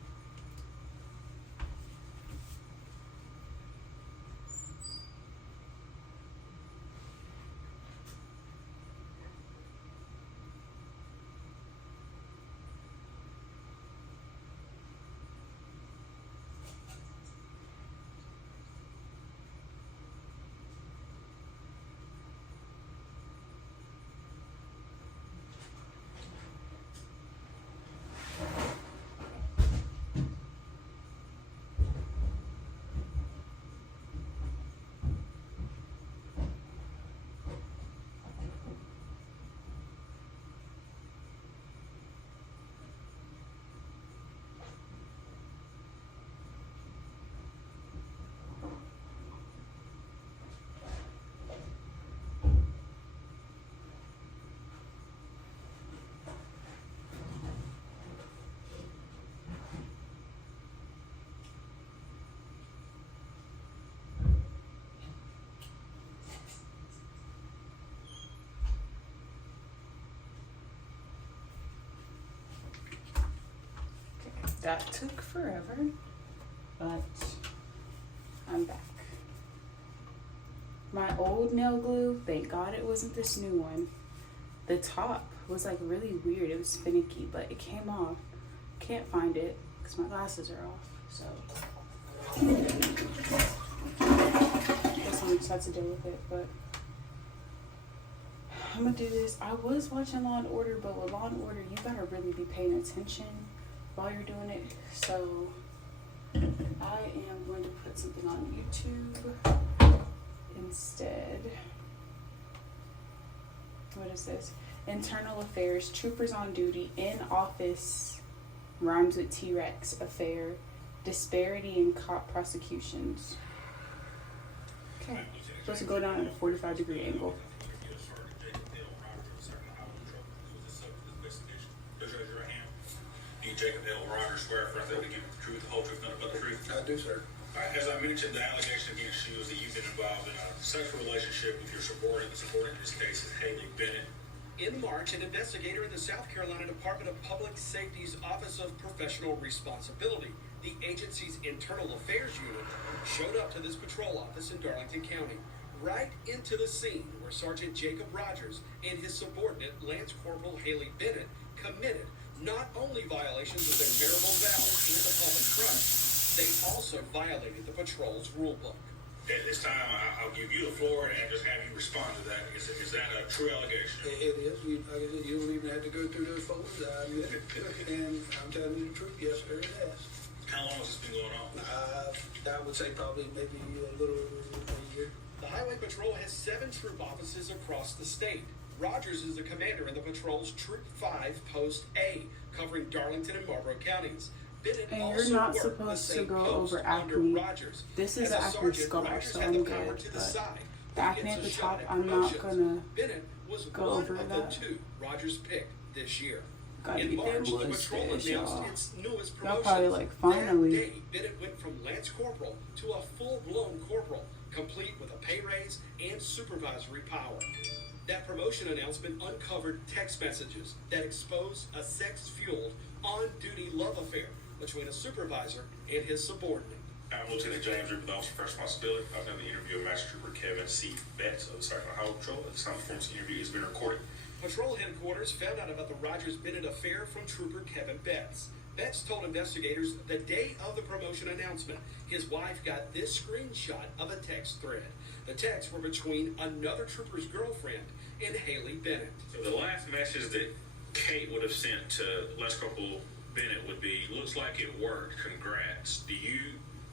That took forever, but I'm back. My old nail glue, thank God it wasn't this new one. The top was like really weird. It was finicky, but it came off. Can't find it because my glasses are off, so I guess I'm just have to deal with it, but I'm gonna do this. I was watching Law & Order, but with Law & Order, you gotta really be paying attention while you're doing it. So I am going to put something on YouTube instead. What is this? Internal Affairs, Troopers on Duty, In Office rhymes with T-Rex Affair, Disparity in Cop Prosecutions. Okay, supposed to go down at a 45-degree angle. Jacob L. Rogers swear for that to give the truth, the whole truth, nothing but the truth? I do, sir. All right, as I mentioned, the allegation against you is that you've been involved in a sexual relationship with your subordinate. The subordinate in this case is Haley Bennett. In March, an investigator in the South Carolina Department of Public Safety's Office of Professional Responsibility, the agency's Internal Affairs Unit, showed up to this patrol office in Darlington County. right into the scene where Sergeant Jacob Rogers and his subordinate Lance Corporal Haley Bennett committed not only violations of their marital vows and the public trust, they also violated the patrol's rule book. At this time, I'll give you the floor and just have you respond to that. Is that a true allegation? It is. Like I said, you don't even have to go through those folders. I admit it. And I'm telling you the truth. Yes, sir, it has. How long has this been going on? I would say probably maybe a little over a year. The Highway Patrol has 7 troop offices across the state. Rogers is the commander in the patrol's Troop 5 Post A, covering Darlington and Marlboro counties. Bennett And also you're not worked supposed the to same go post over under acne. Rogers. This is As a an acne sergeant, scar, Rogers so had I'm the power good. to But decide the who acne gets at a the shot top, at I'm not promotions. gonna Bennett was go one over of that. the 2 Rogers picked this year. Gotta In get that March, the blood patrol stash, announced y'all. its newest Y'all promotions. probably like, finally. That day, Bennett went from Lance Corporal to a full-blown corporal, complete with a pay raise and supervisory power. That promotion announcement uncovered text messages that exposed a sex-fueled, on-duty love affair between a supervisor and his subordinate. I'm Lieutenant James Rupert, Officer of Responsibility. I've done the interview of Master Trooper Kevin C. Betts of the Sacramento Highway Patrol. At this time, the performance interview has been recorded. Patrol headquarters found out about the Rogers-Bennett affair from Trooper Kevin Betts. Betts told investigators the day of the promotion announcement, his wife got this screenshot of a text thread. The texts were between another trooper's girlfriend and Haley Bennett. So the last message that Kate would have sent to Lance Corporal Bennett would be, looks like it worked, congrats. Do you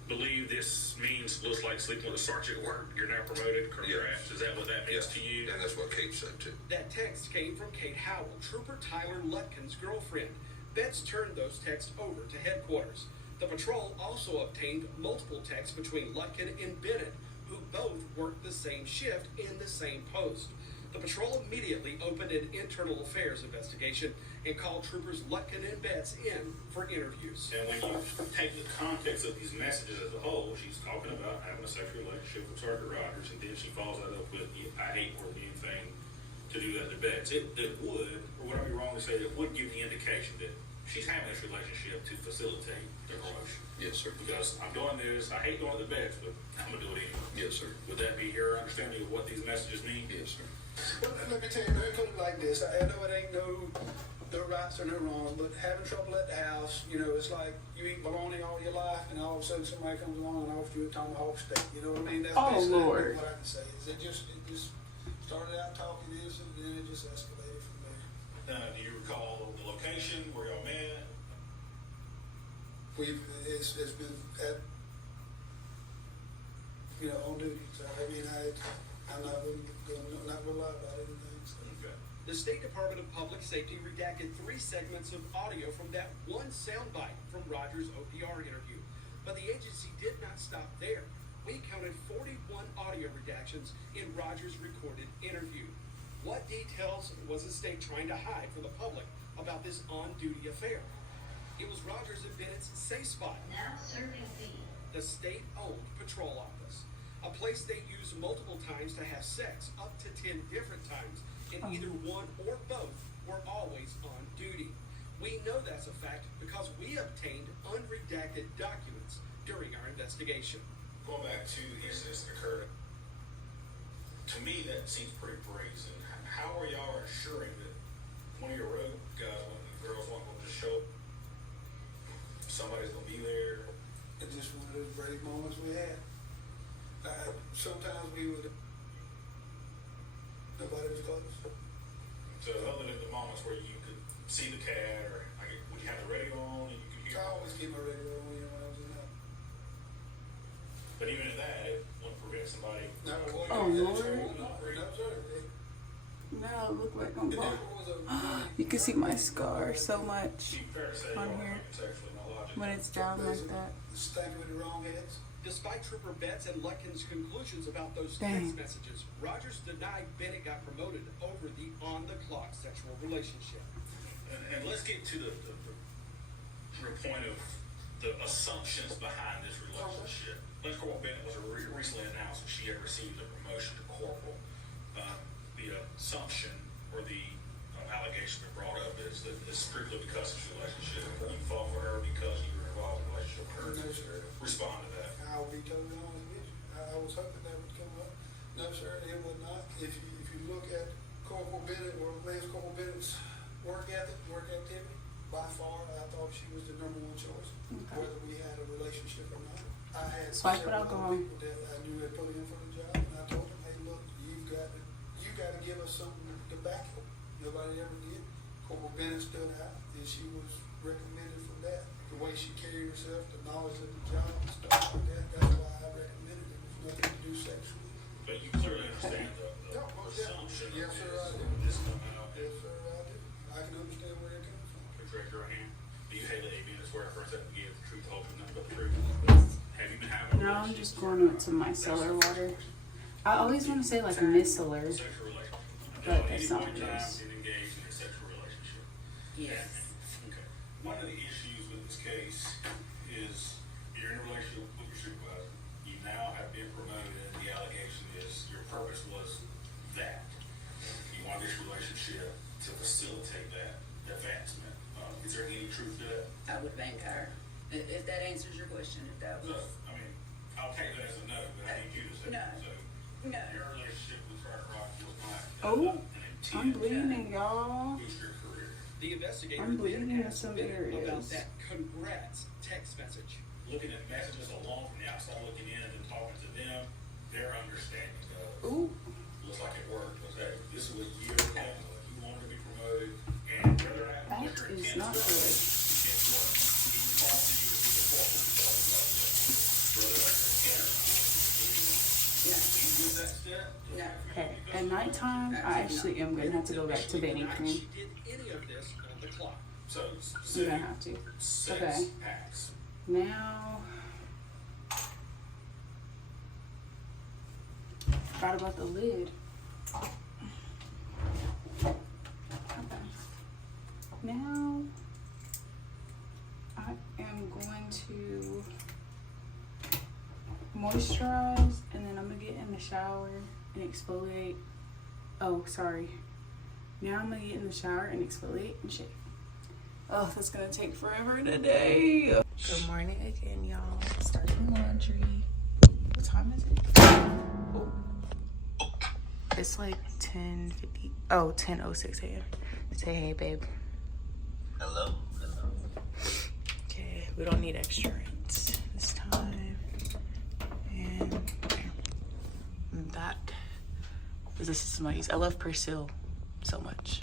believe this means looks like sleeping with a sergeant worked, you're now promoted, congrats? Is that what that means to you? And that's what Kate said too. That text came from Kate Howell, Trooper Tyler Lutkin's girlfriend. Betts turned those texts over to headquarters. The patrol also obtained multiple texts between Lutkin and Bennett, who both worked the same shift in the same post. The patrol immediately opened an internal affairs investigation and called troopers Lutkin and Betts in for interviews. And when you take the context of these messages as a whole, she's talking about having a sexual relationship with Sergeant Rogers, and then she follows that up with, I hate more than anything to do that to Betts. It would, or would I be wrong to say, it would give the indication that she's having this relationship to facilitate the promotion. Yes, sir. Because I'm doing this, I hate doing it to Betts, but I'm gonna do it anyway. Yes, sir. Would that be your understanding of what these messages mean? Yes, sir. Well, let me tell you, let me put it like this. I know it ain't no rights or no wrong, but having trouble at the house, you know, it's like you eat bologna all your life, and all of a sudden somebody comes along and offers you a tomahawk steak. You know what I mean? That's Oh, basically Lord. what I can say. Is it just started out talking this, and then it just escalated from there. Do you recall the location where y'all met? It's been at, you know, on duty. So I mean, I'm not gonna lie about anything. So. Okay. The State Department of Public Safety redacted 3 segments of audio from that one soundbite from Rogers' OPR interview. But the agency did not stop there. We counted 41 audio redactions in Rogers' recorded interview. What details was the state trying to hide from the public about this on-duty affair? It was Rogers and Bennett's safe spot, Now serving B. the state-owned patrol office, a place they use multiple times to have sex, up to 10 different times, and either one or both were always on duty. We know that's a fact because we obtained unredacted documents during our investigation. Going back to the incidents that occurred, to me that seems pretty brazen. How are y'all assuring that one of your road guys, one of the girls, won't just show up? Somebody's gonna be there. It's just one of those brave moments we had. Sometimes we would, nobody was close. So other than the moments where you could see the cat, or would you have the radio on and you could hear? I always keep my radio on when I was in that. But even at that, it wouldn't prevent somebody. Oh, Lord. No, sir. Now it look like I'm The blind. devil was a You can see my scar so much Fair to say, on y'all here think it's actually no logic. when it's down like that. thinking with the wrong heads. Despite Trooper Betts and Lutkin's conclusions about those Dang. text messages, Rogers denied Bennett got promoted over the on-the-clock sexual relationship. And let's get to the point of the assumptions behind this relationship. Lance Corporal Bennett was recently announced that she had received a promotion to corporal. The assumption or the allegation that brought up is that it's strictly because of your relationship. You fought for her because you were involved in a relationship with her. No, sir. Respond to that. I'll be totally honest with you. I was hoping that would come up. No, sir, it would not. If you look at Corporal Bennett or Lance Corporal Bennett's work ethic, work activity, by far, I thought she was the number one choice, whether we had a relationship or not. I had Swipe it several alcohol. people that I knew had put in for the job, and I told them, hey, look, you got to give us something to back it. Nobody ever did. Corporal Bennett stood out, and she was recommended for that. The way she carried herself, the knowledge of the job and stuff like that, that's why I recommended it. It was nothing to do sexually. But you clearly understand the Yeah, well, yeah. assumption Yes, sir, I is do. this come out. Yes, sir, I do. I can understand where you're coming from. Please raise your right hand. Do you hate that amen to swear for us that we give the truth, the whole truth, nothing but the truth? Have you been having a Now I'm relationship just going into my cellar water. I always want to say like micellar, sexual relationship? but that's not At what any it point in time, is. did engage in a sexual relationship? Yes. Okay. One of the issues with this case is you're in a relationship with your supervisor. You now have been promoted, and the allegation is your purpose was that. You want this relationship to facilitate that advancement. Is there any truth to that? I would bank her. If that answers your question, if that So, was. I mean, I'll take that as a no, but I need you to say. No. So, No. your relationship with Rock Rock was not Oh, an I'm intent bleeding, y'all. to boost your career. The investigator I'm bleeding then in asked some Bennett about areas. that congrats text message. Looking at messages alone from the outside looking in and talking to them, their understanding of Ooh, looks like it worked. Was that this was a year ago, you wanted to be promoted, and whether or not that is not good. it worked. He talked to you to be the corporal we talked about yesterday. Whether that's an intent or not. You with that step? No. Okay, at nighttime, I actually am gonna have to go back to Benny Cream. She did any of this on the clock. So I'm specific gonna have to. sex Okay. acts. Now, forgot about the lid. Okay. Now, I am going to moisturize, and then I'm gonna get in the shower and exfoliate. Oh, sorry. Now I'm gonna get in the shower and exfoliate and shave. Oh, that's gonna take forever today. Good morning again, y'all. Starting laundry. What time is it? Oh. It's like 10:50. Oh, 10:06 a.m. Say hey, babe. Hello. Okay, we don't need extra rinse this time. And that is the system I use. I love Persil so much.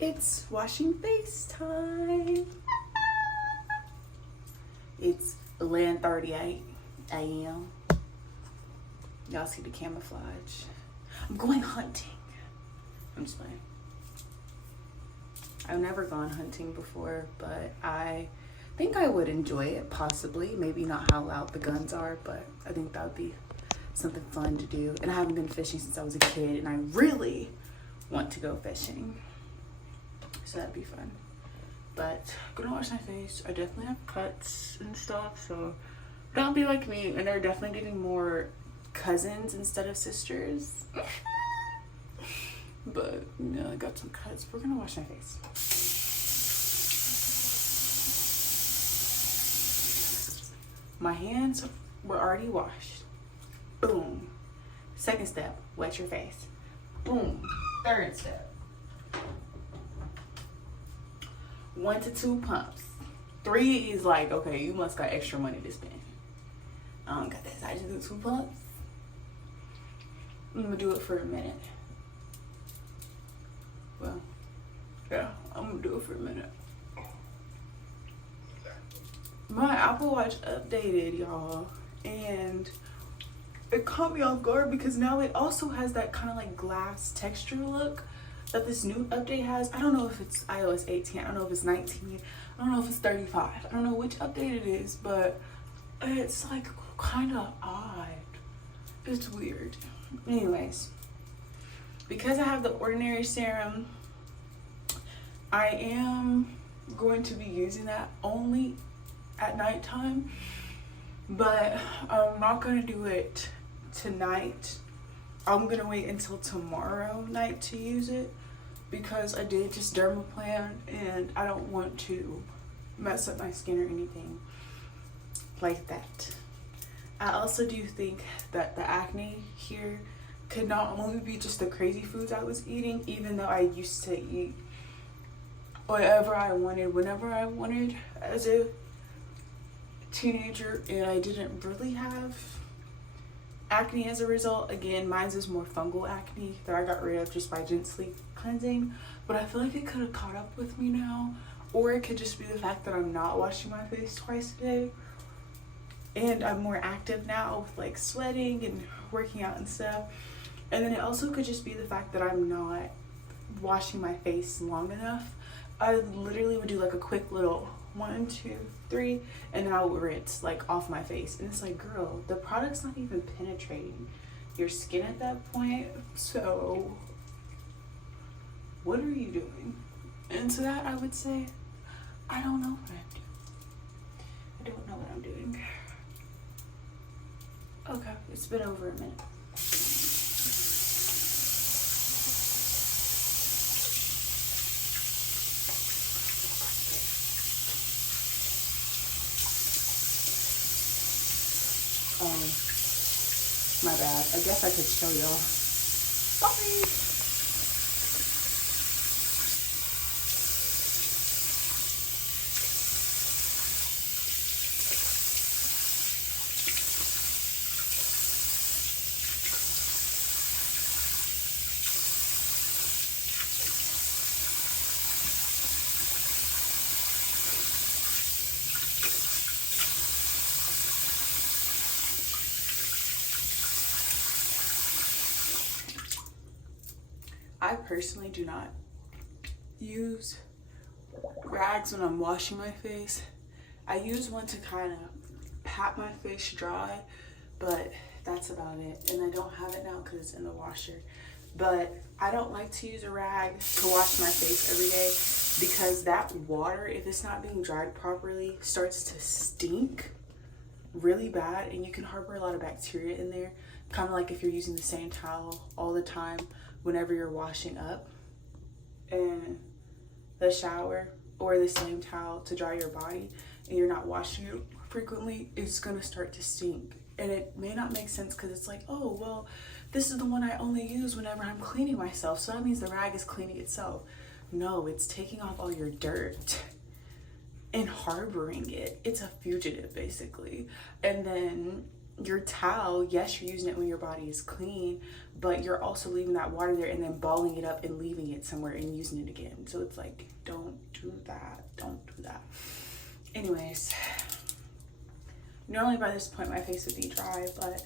It's washing face time. It's 11:38 a.m. Y'all see the camouflage. I'm going hunting. I'm just playing. I've never gone hunting before, but I think I would enjoy it, possibly. Maybe not how loud the guns are, but I think that would be something fun to do. And I haven't been fishing since I was a kid, and I really want to go fishing. So that'd be fun. But I'm gonna wash my face. I definitely have cuts and stuff, so don't be like me. And they're definitely getting more cousins instead of sisters. But yeah, I got some cuts. We're gonna wash my face. My hands were already washed. Boom. Second step, wet your face. Boom. Third step, 1 to 2 pumps. 3 is like, okay, you must got extra money to spend. I don't got that. So I just do 2 pumps. I'm gonna do it for a minute. Well, yeah, I'm gonna do it for a minute. My Apple Watch updated, y'all, and it caught me off guard because now it also has that kind of like glass texture look that this new update has. I don't know if it's iOS 18, I don't know if it's 19, I don't know if it's 35, I don't know which update it is, but it's like kind of odd. It's weird. Anyways, because I have the Ordinary Serum, I am going to be using that only at nighttime, but I'm not gonna do it tonight. I'm gonna wait until tomorrow night to use it because I did just dermaplan and I don't want to mess up my skin or anything like that. I also do think that the acne here could not only be just the crazy foods I was eating, even though I used to eat whatever I wanted, whenever I wanted as a teenager, and I didn't really have acne as a result. Again, mine's is more fungal acne that I got rid of just by gently cleansing, but I feel like it could have caught up with me now, or it could just be the fact that I'm not washing my face twice a day, and I'm more active now with like sweating and working out and stuff. And then it also could just be the fact that I'm not washing my face long enough. I literally would do like a quick little 1, 2, 3, and then I would rinse like off my face. And it's like, girl, the product's not even penetrating your skin at that point. So what are you doing? And to that I would say, I don't know what I'm doing. I don't know what I'm doing. Okay, it's been over a minute. My bad. I guess I could show y'all. Sorry. I personally do not use rags when I'm washing my face. I use one to kind of pat my face dry, but that's about it. And I don't have it now because it's in the washer. But I don't like to use a rag to wash my face every day because that water, if it's not being dried properly, starts to stink really bad, and you can harbor a lot of bacteria in there. Kind of like if you're using the same towel all the time whenever you're washing up in the shower, or the same towel to dry your body, and you're not washing it frequently, it's gonna start to stink. And it may not make sense because it's like, oh, well, this is the one I only use whenever I'm cleaning myself, so that means the rag is cleaning itself. No, it's taking off all your dirt and harboring it. It's a fugitive, basically. And then your towel, yes, you're using it when your body is clean, but you're also leaving that water there and then balling it up and leaving it somewhere and using it again. So it's like, don't do that. Don't do that. Anyways, normally by this point my face would be dry, but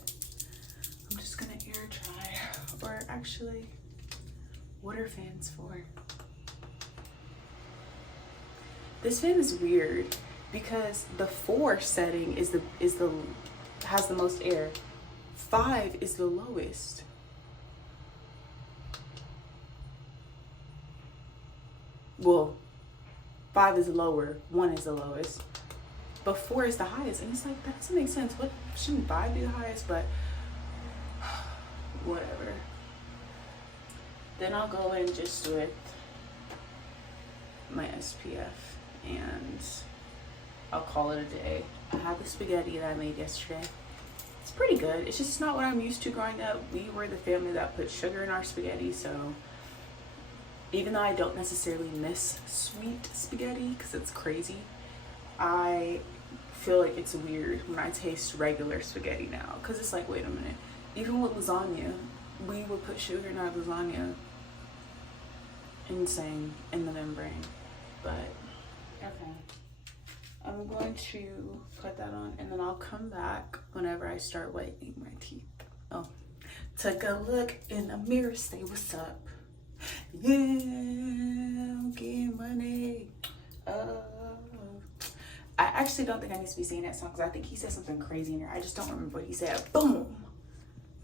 I'm just gonna air dry. Or actually, what are fans for? This fan is weird because the 4 setting has the most air. 5 is the lowest. Well, 5 is lower, 1 is the lowest, but 4 is the highest. And it's like, that doesn't make sense. What, shouldn't 5 be the highest? But whatever. Then I'll go in just with my SPF and I'll call it a day. I have the spaghetti that I made yesterday. It's pretty good. It's just not what I'm used to growing up. We were the family that put sugar in our spaghetti, so even though I don't necessarily miss sweet spaghetti because it's crazy, I feel like it's weird when I taste regular spaghetti now, because it's like, wait a minute, even with lasagna, we would put sugar in our lasagna. Insane in the membrane. But okay, I'm going to put that on and then I'll come back whenever I start whitening my teeth. Oh, take a look in the mirror, say what's up. Yeah, I'm getting money. I actually don't think I need to be saying that song because I think he said something crazy in there. I just don't remember what he said. Boom!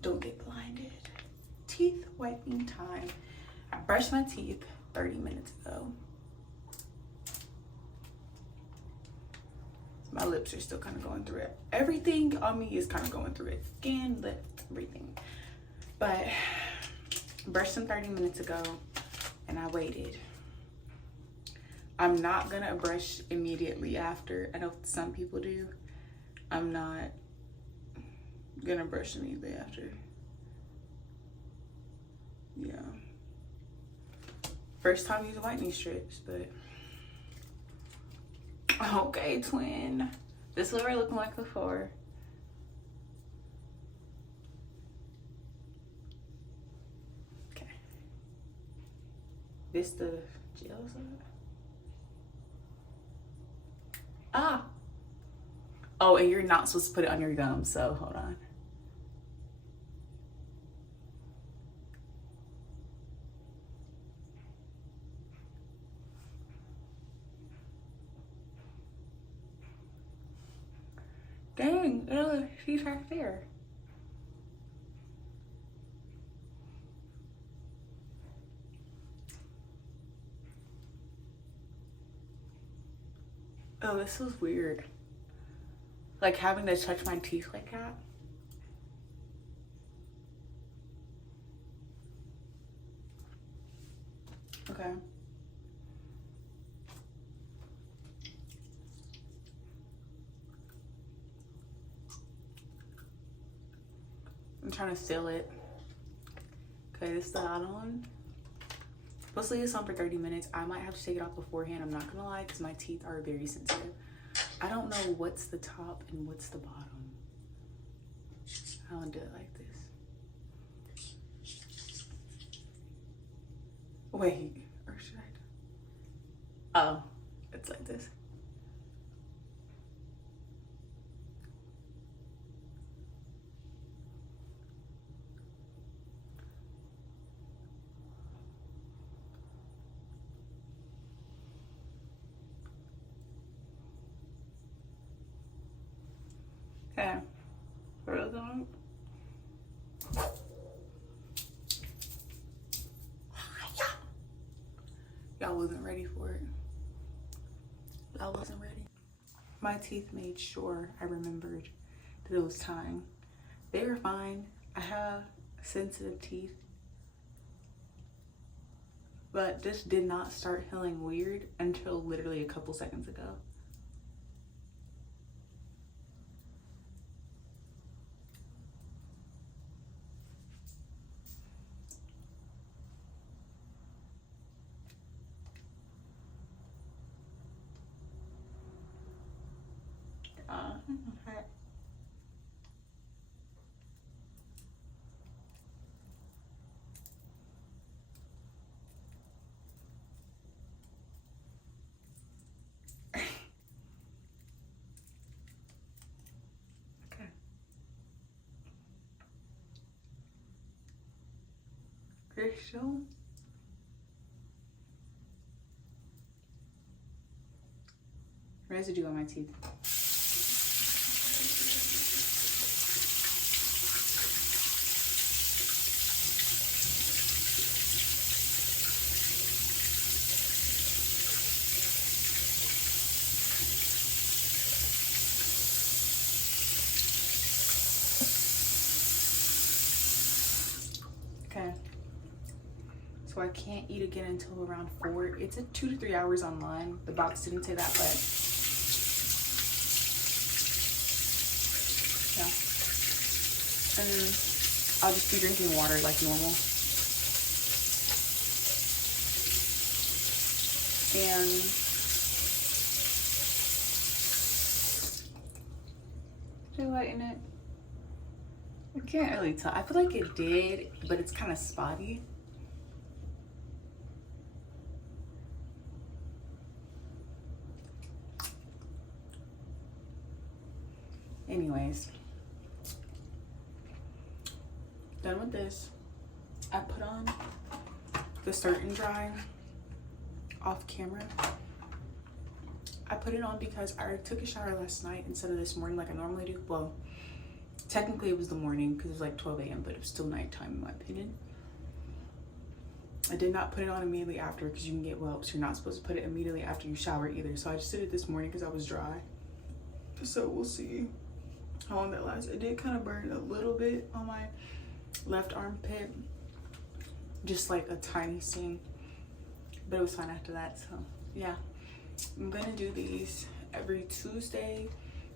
Don't get blinded. Teeth whitening time. I brushed my teeth 30 minutes ago. My lips are still kind of going through it. Everything on me is kind of going through it. Skin, lip, everything. But brushed them 30 minutes ago and I waited. I'm not gonna brush immediately after. I know some people do. I'm not. gonna brush immediately after. Yeah. First time using whitening strips, but okay, twin. This is what we're looking like before. Okay. This the gel side. Ah. Oh, and you're not supposed to put it on your gum, so hold on. Dang, look, she's right there. Oh, this was weird. Like having to touch my teeth like that. Okay. I'm trying to seal it. Okay, this is the other one. Let's leave this on for 30 minutes. I might have to take it off beforehand. I'm not gonna lie, because my teeth are very sensitive. I don't know what's the top and what's the bottom. I don't do it like this. Wait, or should I? Oh, it's like this. Okay, we're going. Y'all wasn't ready for it. Y'all wasn't ready. My teeth made sure I remembered that it was time. They were fine. I have sensitive teeth. But this did not start feeling weird until literally a couple seconds ago. Okay. Okay. Crystal. Residue on my teeth. Okay, so I can't eat again until around 4. It's a 2 to 3 hours online. The box didn't say that, but yeah. And then I'll just be drinking water like normal. And did I lighten it? I can't really tell. I feel like it did, but it's kind of spotty. Anyways, done with this. I put on the Certain Dry off camera. I put it on because I took a shower last night instead of this morning like I normally do. Well, technically it was the morning because it was like 12 a.m. but it was still nighttime in my opinion. I did not put it on immediately after because you can get whelps. You're not supposed to put it immediately after you shower either. So I just did it this morning because I was dry. So we'll see how long that lasts. It did kind of burn a little bit on my left armpit. Just like a tiny sting. But it was fine after that. So yeah. I'm gonna do these every Tuesday,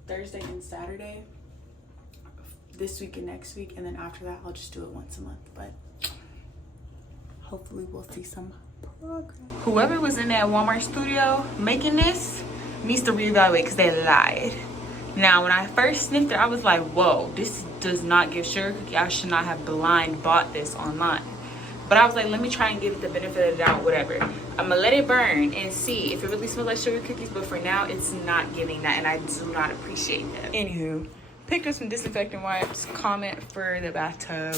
Thursday, and Saturday. this week and next week, and then after that I'll just do it once a month. But hopefully we'll see some progress. Whoever was in that Walmart studio making this needs to reevaluate because they lied. Now when I first sniffed it, I was like, whoa, this does not give sugar cookie. I should not have blind bought this online. But I was like, let me try and give it the benefit of the doubt, whatever. I'm gonna let it burn and see if it really smells like sugar cookies, but for now it's not giving that, and I do not appreciate that. Anywho, picked up some disinfectant wipes, comment for the bathtub,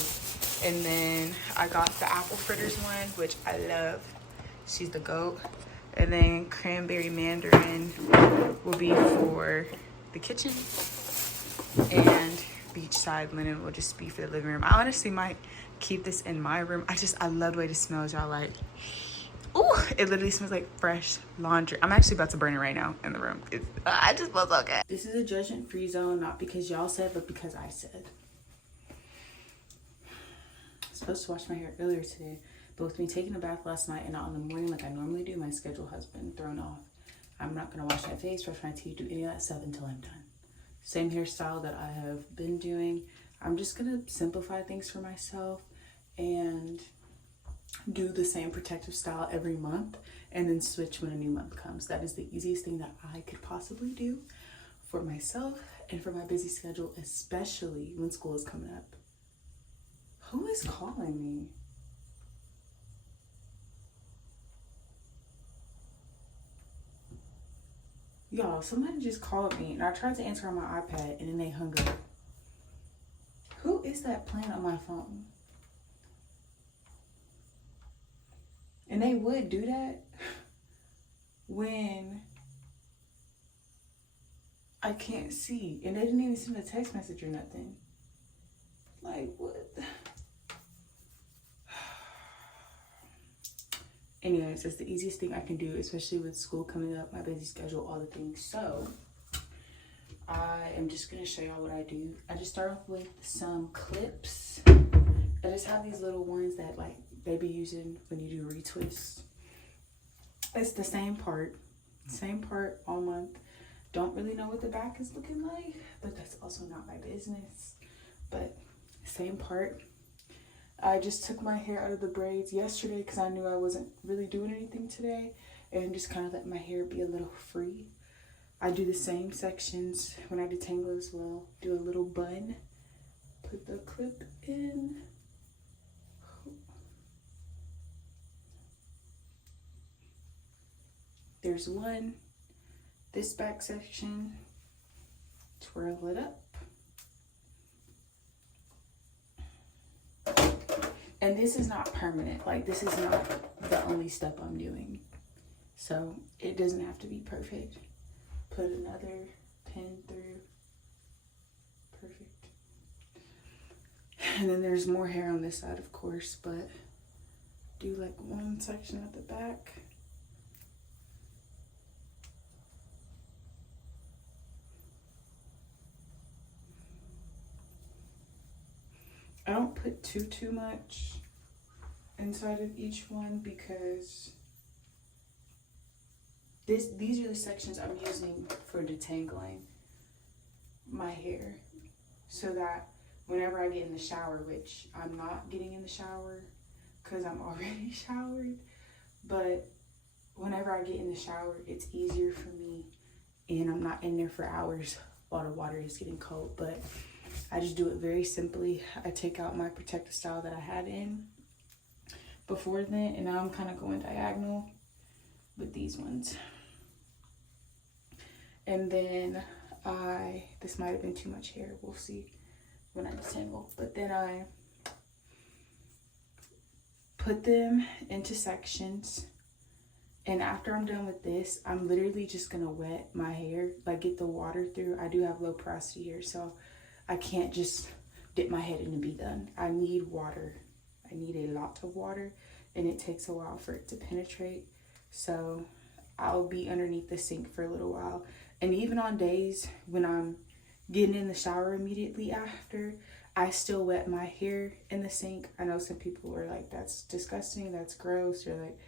and then I got the apple fritters one, which I love. She's the GOAT. And then cranberry mandarin will be for the kitchen, and beachside linen will just be for the living room. I honestly might keep this in my room. I love the way this smells, y'all. Like, ooh, it literally smells like fresh laundry. I'm actually about to burn it right now in the room. I just feel so good. This is a judgment-free zone, not because y'all said, but because I said. I was supposed to wash my hair earlier today, but with me taking a bath last night and not in the morning like I normally do, my schedule has been thrown off. I'm not gonna wash my face, brush my teeth, do any of that stuff until I'm done. Same hairstyle that I have been doing. I'm just gonna simplify things for myself and do the same protective style every month and then switch when a new month comes. That is the easiest thing that I could possibly do for myself and for my busy schedule, especially when school is coming up. Who is calling me? Y'all, somebody just called me and I tried to answer on my iPad and then they hung up. Who is that playing on my phone? And they would do that when I can't see. And they didn't even send a text message or nothing. Like, what? Anyways, it's the easiest thing I can do, especially with school coming up, my busy schedule, all the things. So I am just gonna show y'all what I do. I just start off with some clips. I just have these little ones that like they be using when you do retwists. It's the same part all month. Don't really know what the back is looking like, but that's also not my business. But same part. I just took my hair out of the braids yesterday because I knew I wasn't really doing anything today, and just kind of let my hair be a little free. I do the same sections when I detangle as well. Do a little bun, put the clip in. There's one, this back section, twirl it up. And this is not permanent, like this is not the only step I'm doing. So it doesn't have to be perfect. Put another pin through, perfect. And then there's more hair on this side, of course, but do like one section at the back. I don't put too much inside of each one because these are the sections I'm using for detangling my hair, so that whenever I get in the shower, which I'm not getting in the shower because I'm already showered, but whenever I get in the shower, it's easier for me and I'm not in there for hours while the water is getting cold. But I just do it very simply. I take out my protective style that I had in before then, and now I'm kind of going diagonal with these ones. And then this might have been too much hair, we'll see when I detangle, but then I put them into sections, and after I'm done with this, I'm literally just gonna wet my hair, like get the water through. I do have low porosity hair, so I can't just dip my head in and be done. I need water. I need a lot of water, and it takes a while for it to penetrate. So I'll be underneath the sink for a little while. And even on days when I'm getting in the shower immediately after, I still wet my hair in the sink. I know some people are like, that's disgusting, that's gross. Or like,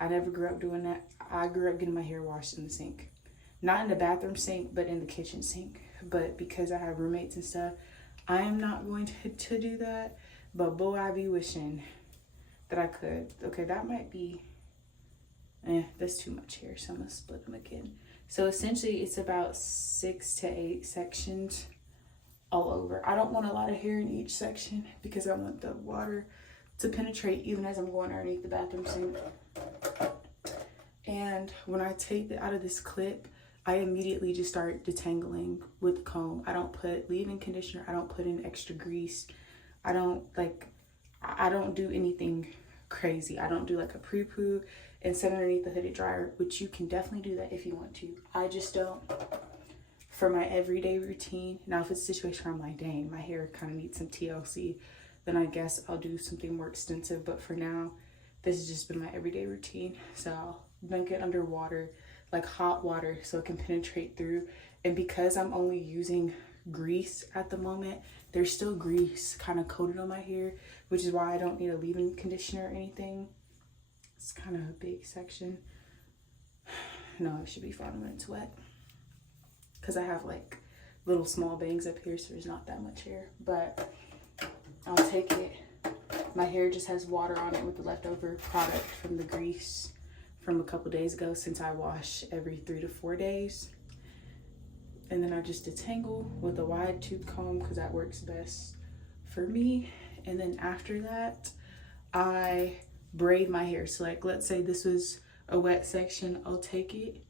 I never grew up doing that. I grew up getting my hair washed in the sink. Not in the bathroom sink, but in the kitchen sink. But because I have roommates and stuff, I am not going to do that, but boy, I be wishing that I could. Okay, that might be, that's too much hair, so I'm gonna split them again. So essentially it's about 6 to 8 sections all over. I don't want a lot of hair in each section because I want the water to penetrate even as I'm going underneath the bathroom sink. And when I take it out of this clip, I immediately just start detangling with the comb. I don't put leave-in conditioner. I don't put in extra grease. I don't do anything crazy. I don't do like a pre-poo and sit underneath the hooded dryer, which you can definitely do that if you want to. I just don't for my everyday routine. Now, if it's a situation where I'm like, dang, my hair kind of needs some TLC, then I guess I'll do something more extensive. But for now, this has just been my everyday routine. So I'll dunk it under water, like hot water, so it can penetrate through. And because I'm only using grease at the moment, there's still grease kind of coated on my hair, which is why I don't need a leave-in conditioner or anything. It's kind of a big section. No, it should be fine when it's wet, because I have like little small bangs up here, so there's not that much hair. But I'll take it. My hair just has water on it with the leftover product from the grease from a couple days ago, since I wash every 3 to 4 days. And then I just detangle with a wide tooth comb because that works best for me. And then after that, I braid my hair. So like, let's say this was a wet section, I'll take it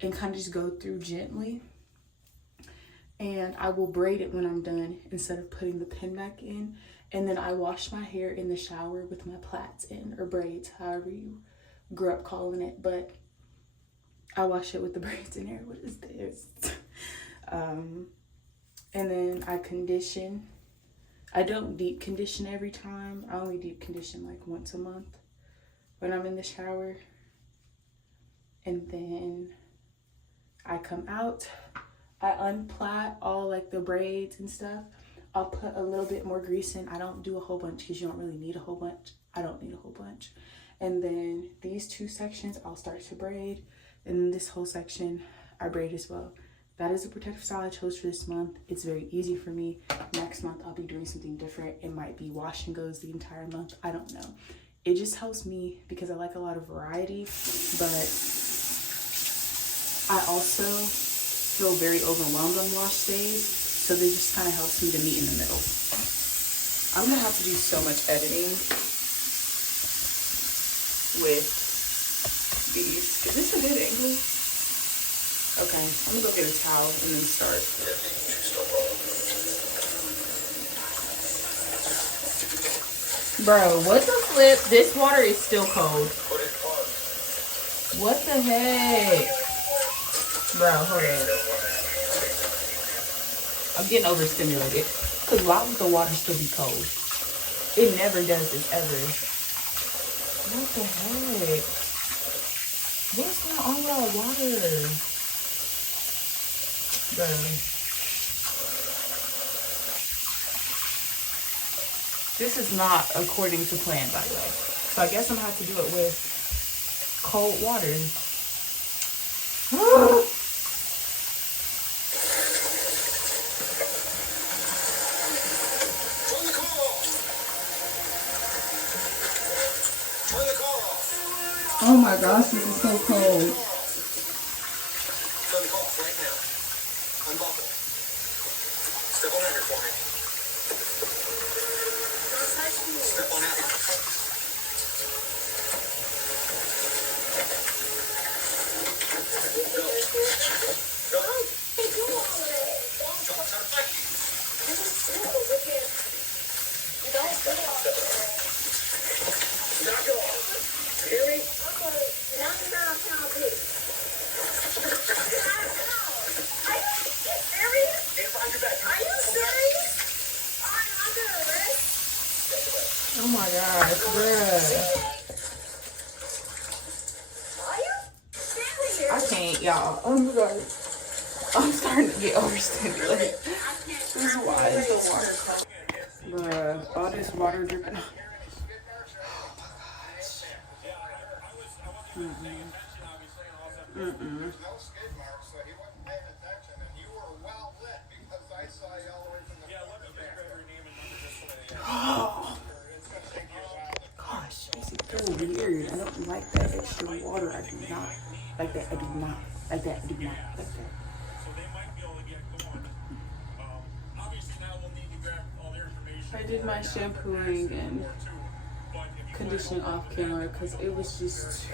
and kind of just go through gently. And I will braid it when I'm done instead of putting the pin back in. And then I wash my hair in the shower with my plaits in, or braids, however you grew up calling it. But I wash it with the braids in there. What is this? And then I condition. I don't deep condition every time. I only deep condition like once a month when I'm in the shower. And then I come out. I unplait all like the braids and stuff. I'll put a little bit more grease in. I don't do a whole bunch because you don't really need a whole bunch. I don't need a whole bunch. And then these 2 sections I'll start to braid. And then this whole section I braid as well. That is a protective style I chose for this month. It's very easy for me. Next month I'll be doing something different. It might be wash and goes the entire month. I don't know. It just helps me because I like a lot of variety. But I also feel very overwhelmed on wash days. So this just kind of helps me to meet in the middle. I'm gonna have to do so much editing with these. Is this a good angle? Okay, I'm gonna go get a towel and then start. Bro, what the flip? This water is still cold. What the heck? Bro, hold up. I'm getting overstimulated. Because why would the water still be cold? It never does this ever. What the heck? What's going on with our water? Bro. This is not according to plan, by the way. So I guess I'm gonna have to do it with cold water. Oh my gosh, this is so cold. Turn the car off right now. Unbuckle. Step on out here for me. Step on out here. Go. Go. Don't try to fight you. Knock it off. You hear me? Oh my gosh, bruh. I can't, y'all. Oh my god. I'm starting to get overstimulated. This is why it's so water. Bruh, all this water dripping. Oh my gosh. Mm-mm. Gosh, it's so weird. I don't like that extra water. I do not like that. I do not like that. I do not like that. So they might be able to get going. Obviously now we'll need to grab all their information. I did my shampooing and conditioning off camera because it was just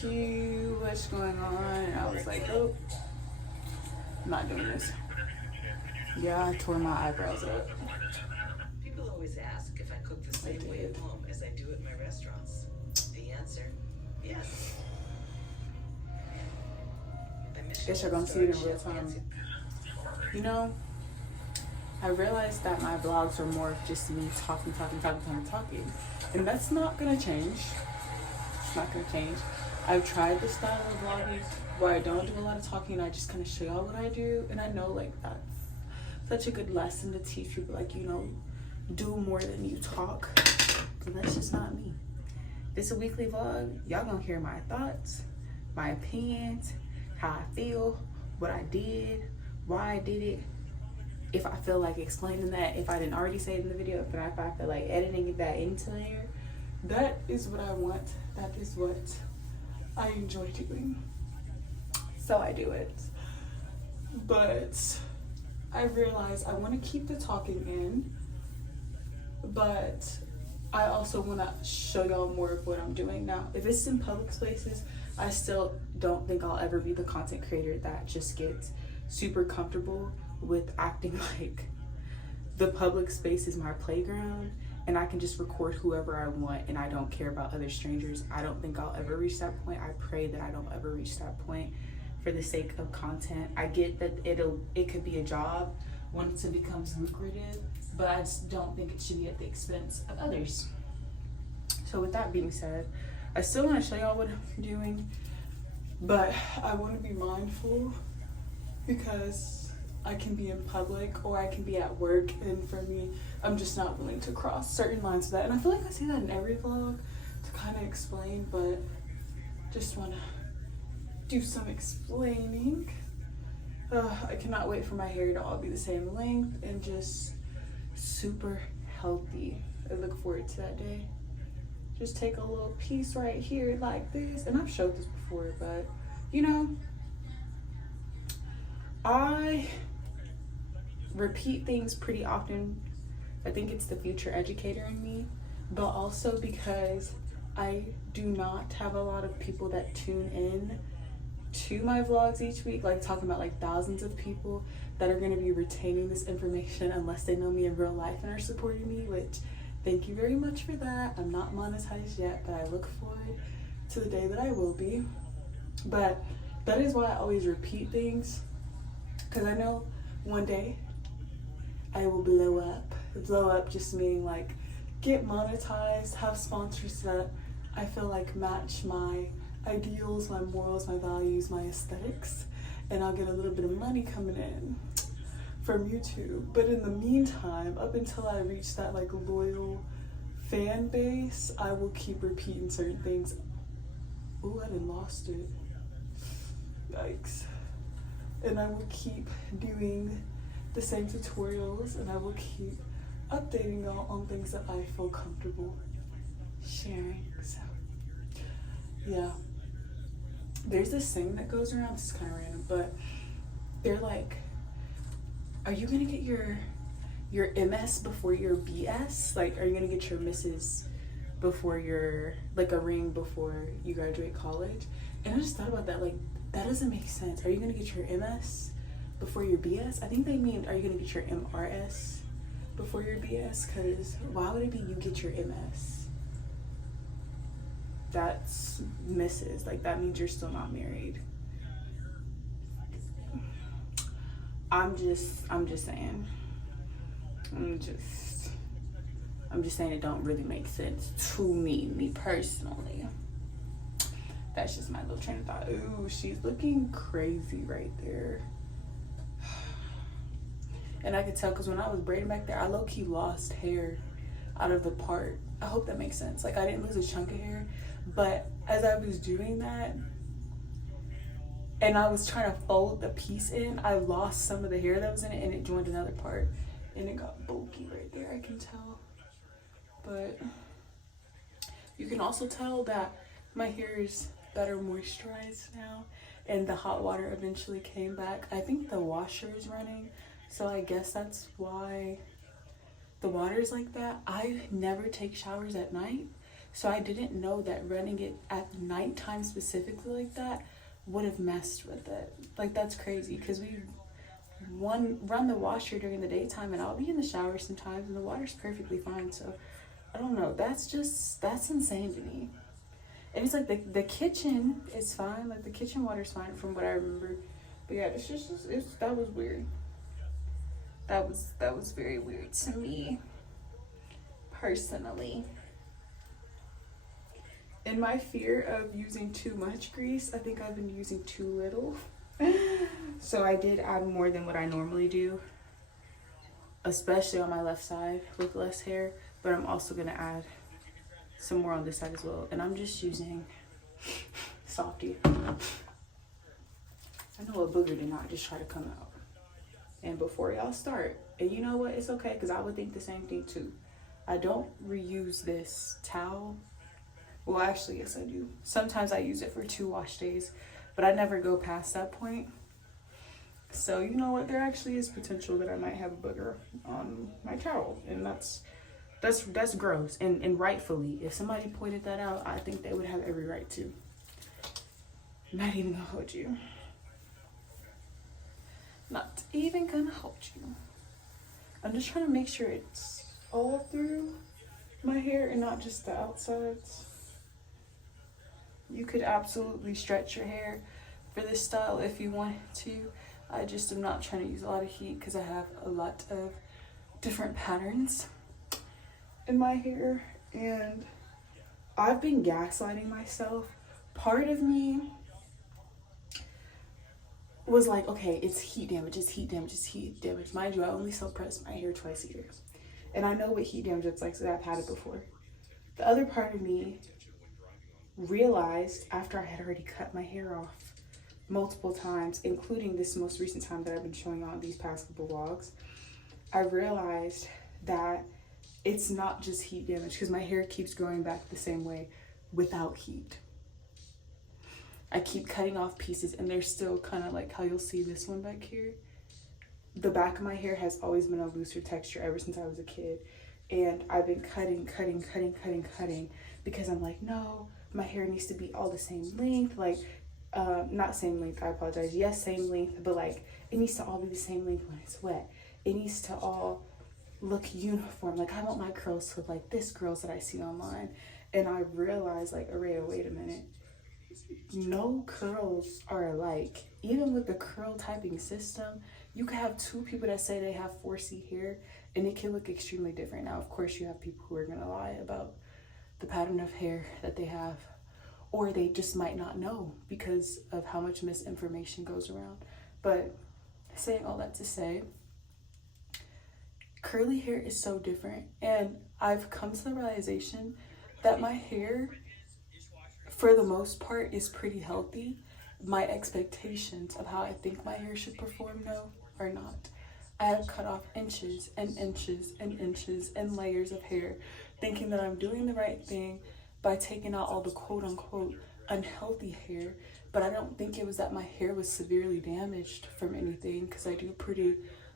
too much going on, and I was like, oh, I'm not doing this. Yeah, I tore my eyebrows up. People always ask if I cook the same way at home as I do at my restaurants. The answer, yes. Guess you're gonna see it in real time. You know, I realized that my vlogs are more of just me talking. And that's not gonna change. It's not gonna change. I've tried the style of vlogging where I don't do a lot of talking, I just kind of show y'all what I do. And I know like that's such a good lesson to teach people, like, you know, do more than you talk. But that's just not me. This is a weekly vlog. Y'all gonna hear my thoughts, my opinions, how I feel, what I did, why I did it. If I feel like explaining that, if I didn't already say it in the video, but if I feel like editing that into here, that is what I want. That is what I enjoy doing. So I do it. But I realize I want to keep the talking in, but I also want to show y'all more of what I'm doing now. If it's in public spaces, I still don't think I'll ever be the content creator that just gets super comfortable with acting like the public space is my playground and I can just record whoever I want and I don't care about other strangers. I don't think I'll ever reach that point. I pray that I don't ever reach that point for the sake of content. I get that it could be a job once it becomes lucrative, but I just don't think it should be at the expense of others. So with that being said, I still want to show y'all what I'm doing, but I want to be mindful because I can be in public or I can be at work, and for me, I'm just not willing to cross certain lines of that. And I feel like I say that in every vlog to kind of explain, but just want to do some explaining. I cannot wait for my hair to all be the same length and just super healthy. I look forward to that day. Just take a little piece right here like this, and I've showed this before, but you know, I repeat things pretty often. I think it's the future educator in me, but also because I do not have a lot of people that tune in to my vlogs each week, like talking about like thousands of people that are going to be retaining this information unless they know me in real life and are supporting me, which thank you very much for that. I'm not monetized yet, but I look forward to the day that I will be. But that is why I always repeat things, because I know one day I will blow up. Blow up just meaning like get monetized, have sponsors that I feel like match my ideals, my morals, my values, my aesthetics, and I'll get a little bit of money coming in from YouTube. But in the meantime, up until I reach that like loyal fan base, I will keep repeating certain things. Ooh, I done lost it. Yikes. And I will keep doing the same tutorials, and I will keep updating y'all on things that I feel comfortable sharing. So yeah, there's this thing that goes around, this is kind of random, but they're like, are you gonna get your MS before your BS? Like, are you gonna get your Mrs. before your, like a ring before you graduate college? And I just thought about that, like, that doesn't make sense. Are you gonna get your MS before your BS? I think they mean, are you gonna get your MRS before your BS? Because why would it be you get your MS? That's Mrs. Like, that means you're still not married. I'm just saying. I'm just saying it don't really make sense to me personally. That's just my little train of thought. Ooh, she's looking crazy right there. And I could tell because when I was braiding back there, I low-key lost hair out of the part. I hope that makes sense. Like, I didn't lose a chunk of hair, but as I was doing that and I was trying to fold the piece in, I lost some of the hair that was in it and it joined another part. and it got bulky right there, I can tell. But you can also tell that my hair is better moisturized now, and the hot water eventually came back. I think the washer is running, so I guess that's why the water is like that. I never take showers at night, so I didn't know that running it at nighttime specifically like that would have messed with it. Like, that's crazy, because we run the washer during the daytime, and I'll be in the shower sometimes and the water's perfectly fine. So I don't know, that's insane to me. And it's like the kitchen is fine, like the kitchen water's fine from what I remember. But yeah, that was weird. That was very weird to me personally. In my fear of using too much grease, I think I've been using too little. So I did add more than what I normally do, especially on my left side with less hair, but I'm also gonna add some more on this side as well. And I'm just using Softy. I know a booger did not just try to come out. And before y'all start, and you know what, it's okay, because I would think the same thing too. I don't reuse this towel. Well, actually, yes, I do. Sometimes I use it for 2 wash days, but I never go past that point. So you know what, there actually is potential that I might have a booger on my towel, and that's gross. And rightfully, if somebody pointed that out, I think they would have every right to. Not even gonna hold you. Not even gonna hold you. I'm just trying to make sure it's all through my hair and not just the outsides. You could absolutely stretch your hair for this style if you want to. I just am not trying to use a lot of heat because I have a lot of different patterns in my hair, and I've been gaslighting myself. Part of me was like, okay, it's heat damage, it's heat damage, it's heat damage. Mind you, I only self-press my hair twice a year, and I know what heat damage looks like, so I've had it before. The other part of me realized after I had already cut my hair off multiple times, including this most recent time that I've been showing on these past couple vlogs, I realized that it's not just heat damage, because my hair keeps growing back the same way without heat. I keep cutting off pieces, and they're still kind of like how you'll see this one back here. The back of my hair has always been a looser texture ever since I was a kid, and I've been cutting because I'm like, no, my hair needs to be all the same length, like not same length, I apologize, yes, same length, but like it needs to all be the same length when it's wet. It needs to all look uniform. Like, I want my curls to look like this girls that I see online. And I realized, like, Araya, wait a minute, no curls are alike. Even with the curl typing system, you could have 2 people that say they have 4C hair and it can look extremely different. Now, of course, you have people who are gonna lie about the pattern of hair that they have, or they just might not know because of how much misinformation goes around. But saying all that to say, curly hair is so different, and I've come to the realization that my hair, for the most part, is pretty healthy. My expectations of how I think my hair should perform, though, are not. I have cut off inches and inches and inches and layers of hair, thinking that I'm doing the right thing by taking out all the quote-unquote unhealthy hair, but I don't think it was that my hair was severely damaged from anything, because I do pretty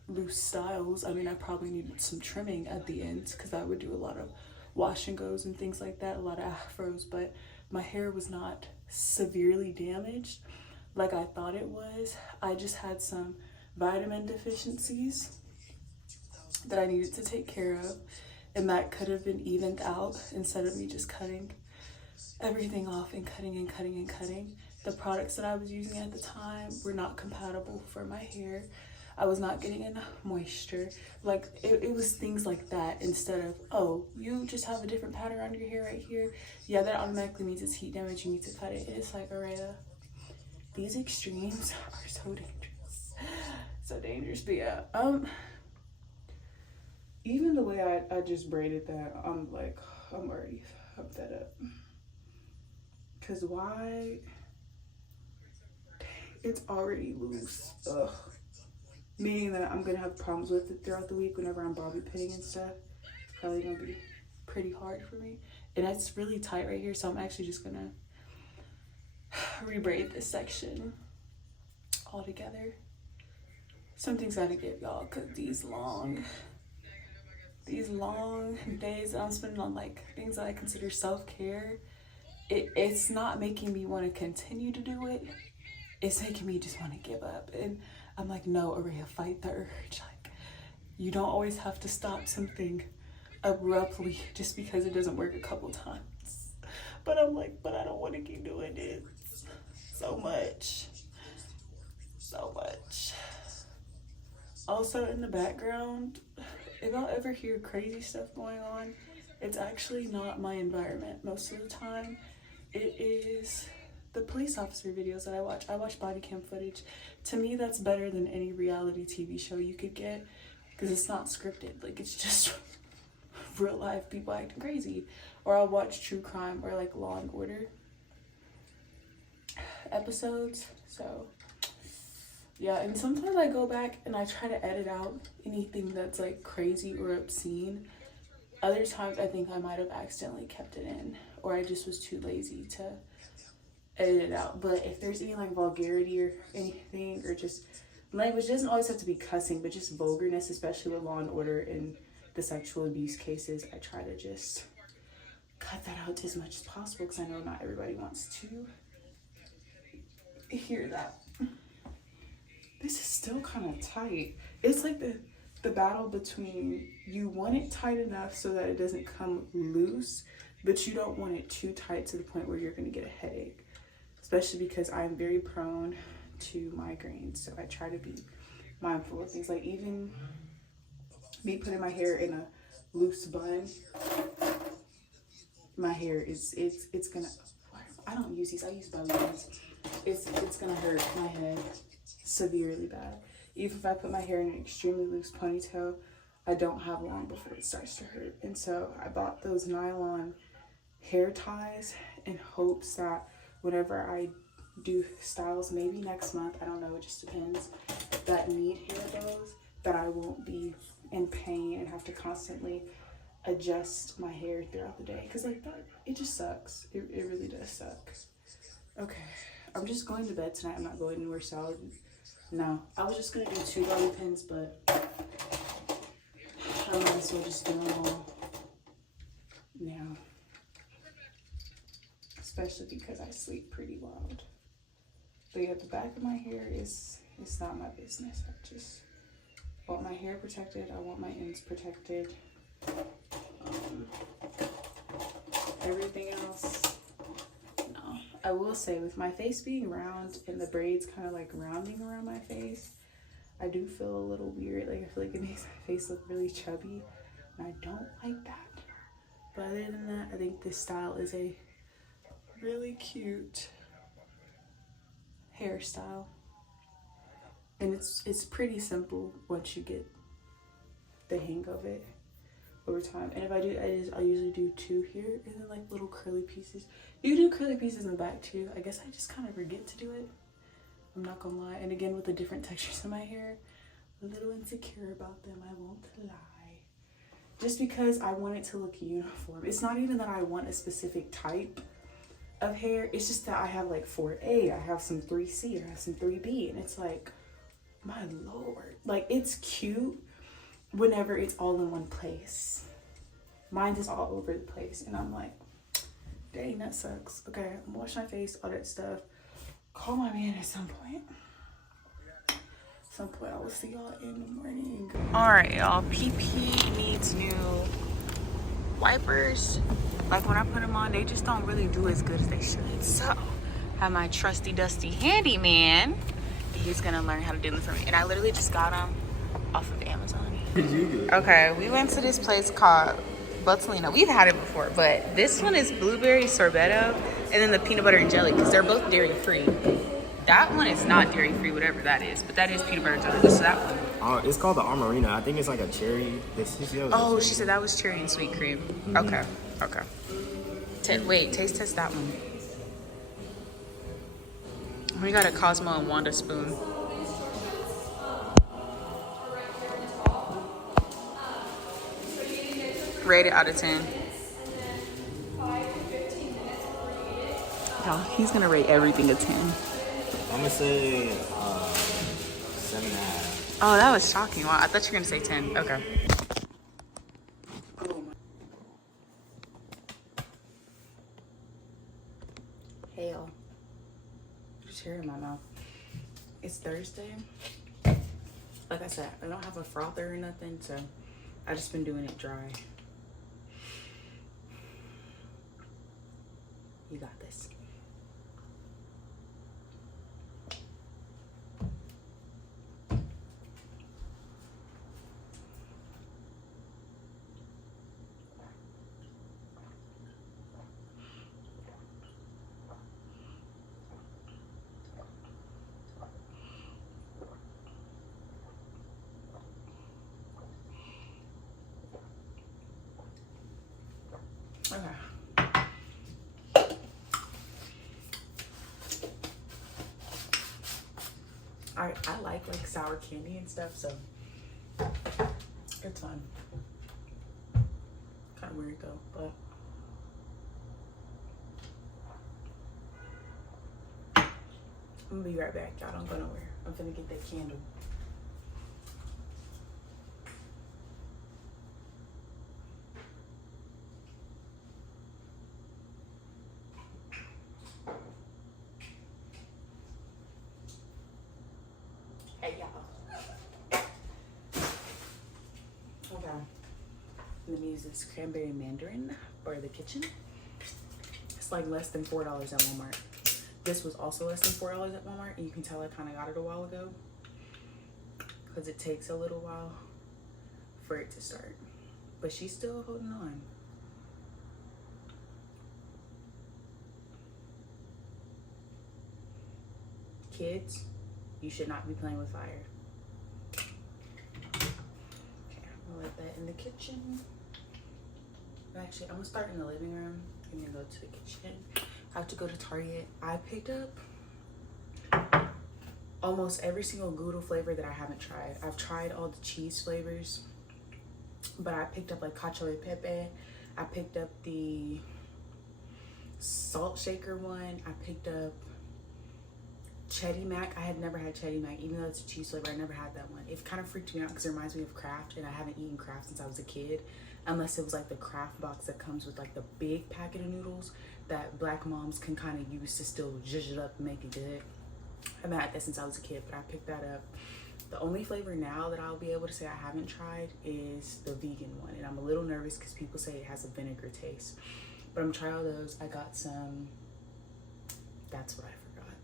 loose styles. I mean, I probably needed some trimming at the ends because I would do a lot of wash and goes and things like that, a lot of afros, but my hair was not severely damaged like I thought it was. I just had some vitamin deficiencies that I needed to take care of, and that could have been evened out instead of me just cutting everything off and cutting. The products that I was using at the time were not compatible for my hair. I was not getting enough moisture. Like, it was things like that, instead of, oh, you just have a different pattern on your hair right here. Yeah, that automatically means it's heat damage, you need to cut it. And it's like, Araya, these extremes are so dangerous. So dangerous. But yeah, even the way I just braided that, I'm like, I'm already fucked that up. Cause why? Dang, it's already loose. Ugh. meaning that I'm gonna have problems with it throughout the week whenever I'm bobby pinning and stuff. It's probably gonna be pretty hard for me. And it's really tight right here, so I'm actually just gonna rebraid this section all together. Something's gotta give, y'all, because these long days that I'm spending on like things that I consider self-care, it's not making me want to continue to do it. It's making me just want to give up. And I'm like, no, Aria, fight the urge. Like, you don't always have to stop something abruptly just because it doesn't work a couple times. But I'm like, but I don't want to keep doing it so much. Also, in the background, if y'all ever hear crazy stuff going on, it's actually not my environment most of the time. It is the police officer videos that I watch. I watch body cam footage. To me, that's better than any reality TV show you could get because it's not scripted. Like, it's just real life people acting crazy. Or I'll watch true crime or like Law and Order episodes. So yeah, and sometimes I go back and I try to edit out anything that's like crazy or obscene. Other times I think I might have accidentally kept it in, or I just was too lazy to edit it out. But if there's any like vulgarity or anything, or just language, doesn't always have to be cussing, but just vulgarness, especially with Law and Order and the sexual abuse cases, I try to just cut that out as much as possible because I know not everybody wants to hear that. This is still kind of tight. It's like the battle between you want it tight enough so that it doesn't come loose, but you don't want it too tight to the point where you're going to get a headache, especially because I'm very prone to migraines. So I try to be mindful of things, like even me putting my hair in a loose bun. My hair is it's gonna, I don't use these, I use belly buttons. It's gonna hurt my head severely bad. Even if I put my hair in an extremely loose ponytail, I don't have long before it starts to hurt. And so I bought those nylon hair ties in hopes that whenever I do styles, maybe next month, I don't know, it just depends, that need hair bows, that I won't be in pain and have to constantly adjust my hair throughout the day, because like that, it just sucks. It really does suck. Okay, I'm just going to bed tonight. I'm not going anywhere solid. No, I was just gonna do 2 bobby pins, but I might as well just do them all now, especially because I sleep pretty loud. But yeah, the back of my hair it's not my business. I just want my hair protected. I want my ends protected. Everything else, no. I will say, with my face being round and the braids kind of like rounding around my face, I do feel a little weird. Like, I feel like it makes my face look really chubby, and I don't like that. But other than that, I think this style is a really cute hairstyle, and it's pretty simple once you get the hang of it over time. And if I do, I usually do 2 here and then like little curly pieces. You can do curly pieces in the back too. I guess I just kind of forget to do it, I'm not gonna lie. And again, with the different textures in my hair, a little insecure about them, I won't lie. Just because I want it to look uniform. It's not even that I want a specific type of hair, it's just that I have like 4A, I have some 3C, I have some 3B, and it's like, my lord, like, it's cute whenever it's all in one place. Mine is all over the place, and I'm like, dang, that sucks. Okay, I'm gonna wash my face, all that stuff. Call my man at some point. I will see y'all in the morning. All right, y'all. PP needs new wipers. Like, when I put them on, they just don't really do as good as they should. So, I have my trusty dusty handyman. He's gonna learn how to do them for me. And I literally just got them off of Amazon. Okay, we went to this place called Buttolino. We've had it before, but this one is blueberry sorbetto, and then the peanut butter and jelly, because they're both dairy free. That one is not dairy free, whatever that is, but that is peanut butter and jelly. This is that one. It's called the Armarina. I think it's like a cherry. Oh, she said that was cherry and sweet cream. Okay. Wait, taste test that one. We got a Cosmo and Wanda spoon. Rate it out of 10. Y'all, he's gonna rate everything a 10. I'm gonna say 7.5. Oh, that was shocking. Wow, I thought you were gonna say 10. Okay. Hey y'all. Just hair in my mouth. It's Thursday. Like I said, I don't have a frother or nothing, so I just been doing it dry. You got this. Okay. I like sour candy and stuff, so it's fun. Kind of weird though, but I'm gonna be right back. Y'all don't go nowhere. I'm finna get that candle. Hey y'all. Okay. I'm gonna use this cranberry mandarin for the kitchen. It's like less than $4 at Walmart. This was also less than $4 at Walmart, and you can tell I kind of got it a while ago because it takes a little while for it to start. But she's still holding on. Kids, you should not be playing with fire. Okay, I'm gonna let that in the kitchen. Actually, I'm gonna start in the living room and then go to the kitchen. I have to go to Target. I picked up almost every single Gouda flavor that I haven't tried. I've tried all the cheese flavors, but I picked up like cacio e pepe. I picked up the salt shaker one. I picked up Chetty Mac. I had never had Chetty Mac, even though it's a cheese flavor. I never had that one. It kind of freaked me out because it reminds me of Kraft, and I haven't eaten Kraft since I was a kid, unless it was like the Kraft box that comes with like the big packet of noodles that black moms can kind of use to still zhuzh it up and make it good. I haven't had that since I was a kid, but I picked that up. The only flavor now that I'll be able to say I haven't tried is the vegan one, and I'm a little nervous because people say it has a vinegar taste, but I'm trying all those. I got some, that's what I forgot.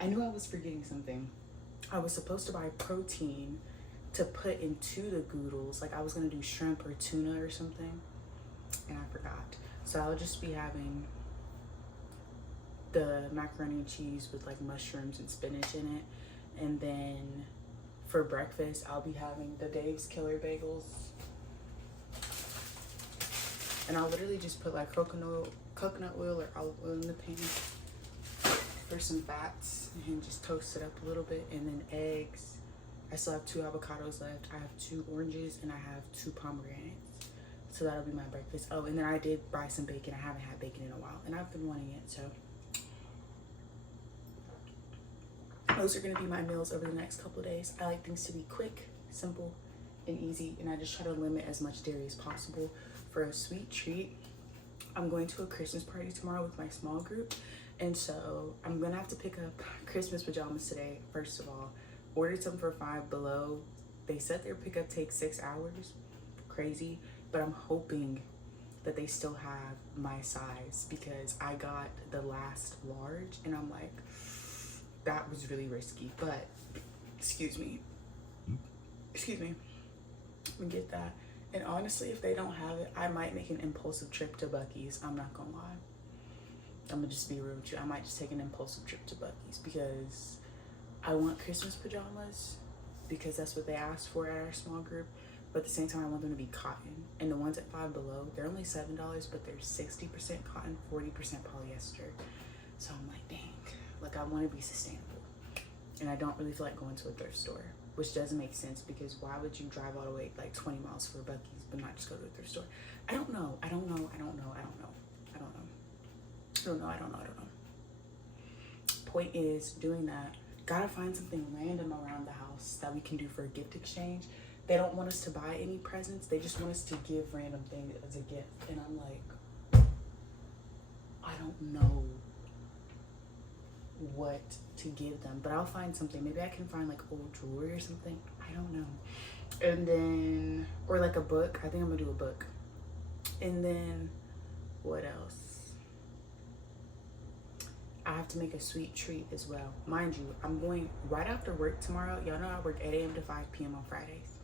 I knew I was forgetting something. I was supposed to buy protein to put into the Goodles. Like I was gonna do shrimp or tuna or something, and I forgot. So I'll just be having the macaroni and cheese with like mushrooms and spinach in it. And then for breakfast, I'll be having the Dave's Killer Bagels. And I'll literally just put like coconut oil or olive oil in the pan for some fats and just toast it up a little bit. And then eggs. I still have 2 avocados left. I have 2 oranges and I have 2 pomegranates. So that'll be my breakfast. Oh, and then I did buy some bacon. I haven't had bacon in a while and I've been wanting it, so those are gonna be my meals over the next couple of days. I like things to be quick, simple, and easy, and I just try to limit as much dairy as possible. For a sweet treat, I'm going to a Christmas party tomorrow with my small group, and so I'm gonna have to pick up Christmas pajamas today. First of all, ordered some for Five Below. They said their pickup takes 6 hours. Crazy, but I'm hoping that they still have my size because I got the last large, and I'm like, that was really risky. But excuse me, let me get that. And honestly, if they don't have it, I might make an impulsive trip to Buc-ee's. I'm not gonna lie, I'm gonna just be real with you. I might just take an impulsive trip to Buc-ee's because I want Christmas pajamas because that's what they asked for at our small group. But at the same time, I want them to be cotton. And the ones at Five Below, they're only $7, but they're 60% cotton, 40% polyester. So I'm like, dang, like I want to be sustainable. And I don't really feel like going to a thrift store. which doesn't make sense because why would you drive all the way like 20 miles for Buc-ee's but not just go to a thrift store? I don't know. Point is, doing that, gotta find something random around the house that we can do for a gift exchange. They don't want us to buy any presents. They just want us to give random things as a gift. And I'm like, I don't know what to give them, but I'll find something. Maybe I can find like old jewelry or something. I don't know. And then, or like a book. I think I'm gonna do a book. And then, what else? I have to make a sweet treat as well. Mind you, I'm going right after work tomorrow. Y'all know I work 8 a.m. to 5 p.m. on Fridays.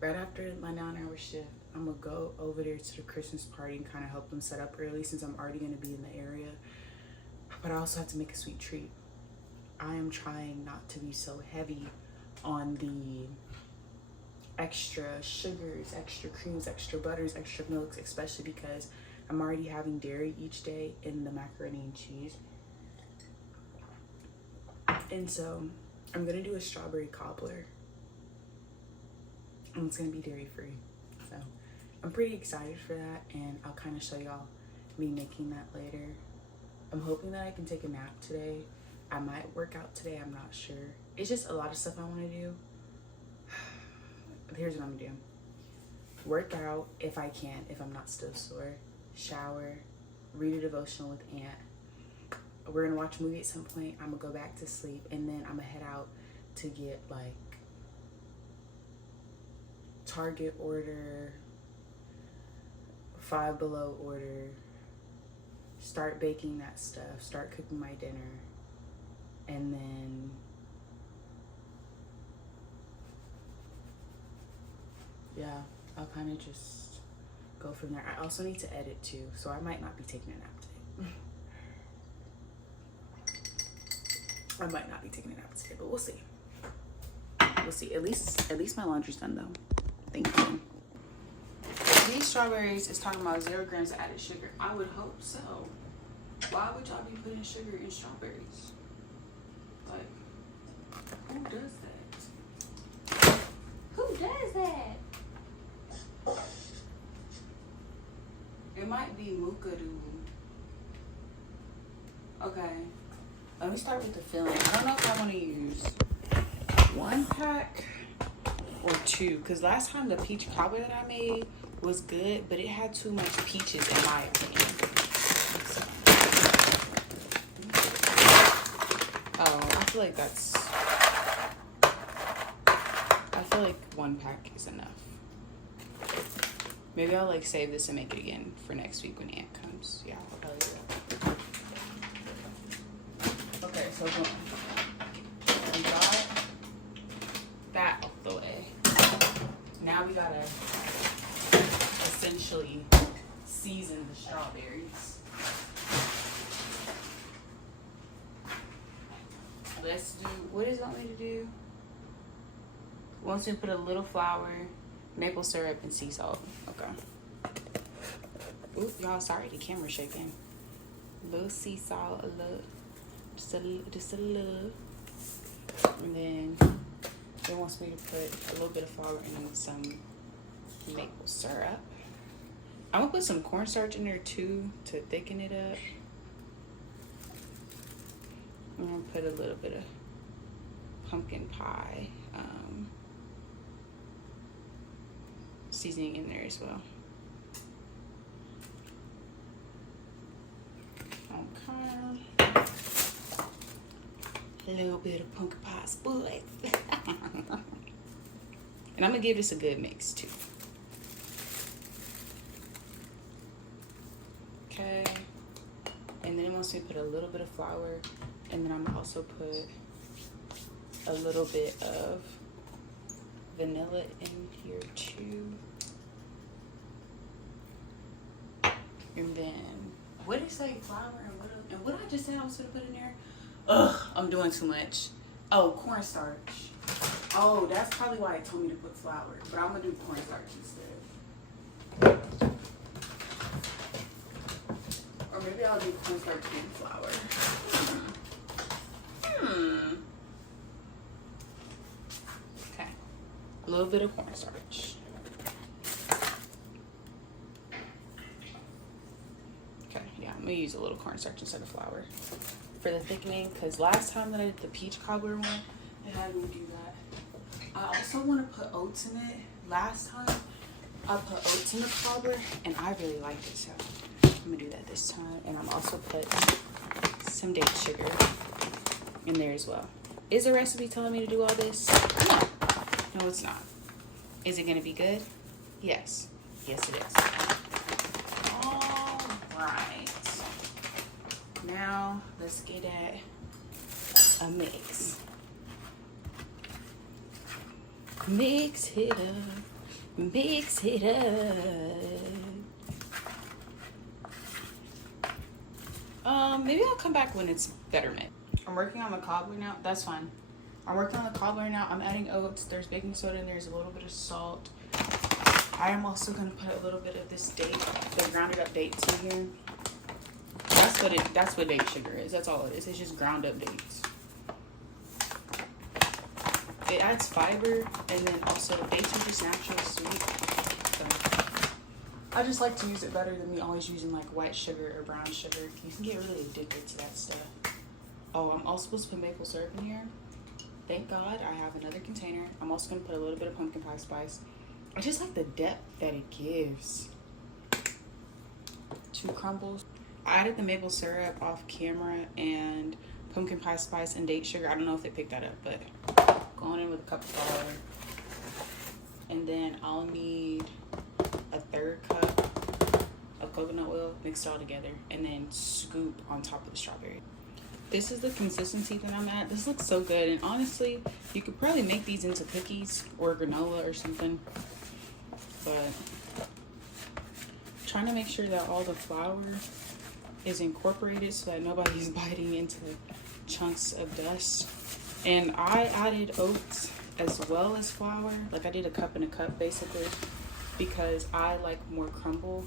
Right after my 9-hour shift, I'm gonna go over there to the Christmas party and kind of help them set up early since I'm already gonna be in the area. But I also have to make a sweet treat. I am trying not to be so heavy on the extra sugars, extra creams, extra butters, extra milks, especially because I'm already having dairy each day in the macaroni and cheese. And so I'm gonna do a strawberry cobbler, and it's gonna be dairy free. So I'm pretty excited for that, and I'll kind of show y'all me making that later. I'm hoping that I can take a nap today. I might work out today, I'm not sure. It's just a lot of stuff I want to do. Here's what I'm gonna do. Work out if I can, if I'm not still sore. Shower, read a devotional with Aunt. We're gonna watch a movie at some point. I'm gonna go back to sleep, and then I'm gonna head out to get like Target order, Five Below order, start baking that stuff, start cooking my dinner, and then yeah, I'll kind of just go from there. I also need to edit too, so I might not be taking a nap today. I might not be taking a nap today, but we'll see. We'll see. At least my laundry's done though. Thank you. These strawberries is talking about 0 grams of added sugar. I would hope so. Why would y'all be putting sugar in strawberries? Like, who does that? Who does that? It might be Mookadoo. Okay. Let me start with the filling. I don't know if I want to use 1 pack or 2, because last time the peach cobbler that I made was good, but it had too much peaches in my opinion. So. Oh, I feel like 1 pack is enough. Maybe I'll like save this and make it again for next week when Aunt comes. Yeah, I'll probably do that. Okay, so we got that out the way. Now we gotta essentially season the strawberries. Let's do, what does it want me to do? Once we put a little flour, maple syrup, and sea salt. Okay. Oop, y'all, sorry, the camera's shaking. A little sea salt, a little. Just a little, and then it wants me to put a little bit of flour and some maple syrup. I'm gonna put some cornstarch in there too to thicken it up. I'm gonna put a little bit of pumpkin pie seasoning in there as well. Okay. A little bit of pumpkin pie spice. And I'm gonna give this a good mix too. Okay. And then it wants me to put a little bit of flour, and then I'm gonna also put a little bit of vanilla in here too. And then what did it say? Flour and what I just said I was gonna put in there? Ugh, I'm doing too much. Oh, cornstarch. Oh, that's probably why it told me to put flour, but I'm gonna do cornstarch instead. Or maybe I'll do cornstarch and flour. Okay. little bit of cornstarch. Okay, yeah, I'm gonna use a little cornstarch instead of flour for the thickening, because last time that I did the peach cobbler one, it had me do that. I also want to put oats in it. Last time I put oats in the cobbler and I really liked it, so I'm gonna do that this time. And I'm also put some date sugar in there as well. Is the recipe telling me to do all this? No. No, it's not. Is it gonna be good? Yes. Yes, it is. All right. Now let's get at a mix. Mix it up. Mix it up. Maybe I'll come back when it's better mixed. I'm working on the cobbler now. That's fine. I'm working on the cobbler now. I'm adding oats. There's baking soda and there's a little bit of salt. I am also gonna put a little bit of this date, the grounded up dates in here. That's what date sugar is. That's all it is. It's just ground up dates. It adds fiber, and then also dates are just naturally sweet. So I just like to use it better than me always using like white sugar or brown sugar. You can get really addicted to that stuff. Oh, I'm also supposed to put maple syrup in here. Thank God I have another container. I'm also going to put a little bit of pumpkin pie spice. I just like the depth that it gives. 2 crumbles. I added the maple syrup off camera and pumpkin pie spice and date sugar. I don't know if they picked that up, but going in with a cup of flour. And then I'll need a 1/3 cup of coconut oil, mixed all together, and then scoop on top of the strawberry. This is the consistency that I'm at. This looks so good, and honestly, you could probably make these into cookies or granola or something. But trying to make sure that all the flour is incorporated so that nobody's biting into chunks of dust. And I added oats as well as flour. Like I did a cup and a cup basically, because I like more crumble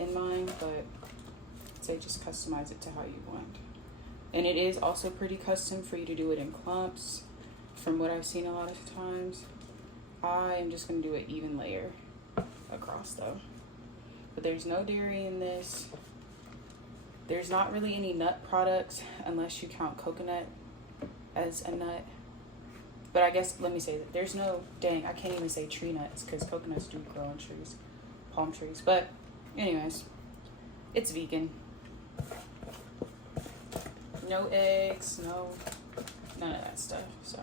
in mine, but say just customize it to how you want. And it is also pretty custom for you to do it in clumps from what I've seen a lot of times. I am just gonna do an even layer across though. But there's no dairy in this. There's not really any nut products unless you count coconut as a nut. But I guess, let me say that there's no, dang, I can't even say tree nuts because coconuts do grow on trees, palm trees. But anyways, it's vegan. No eggs, none of that stuff. So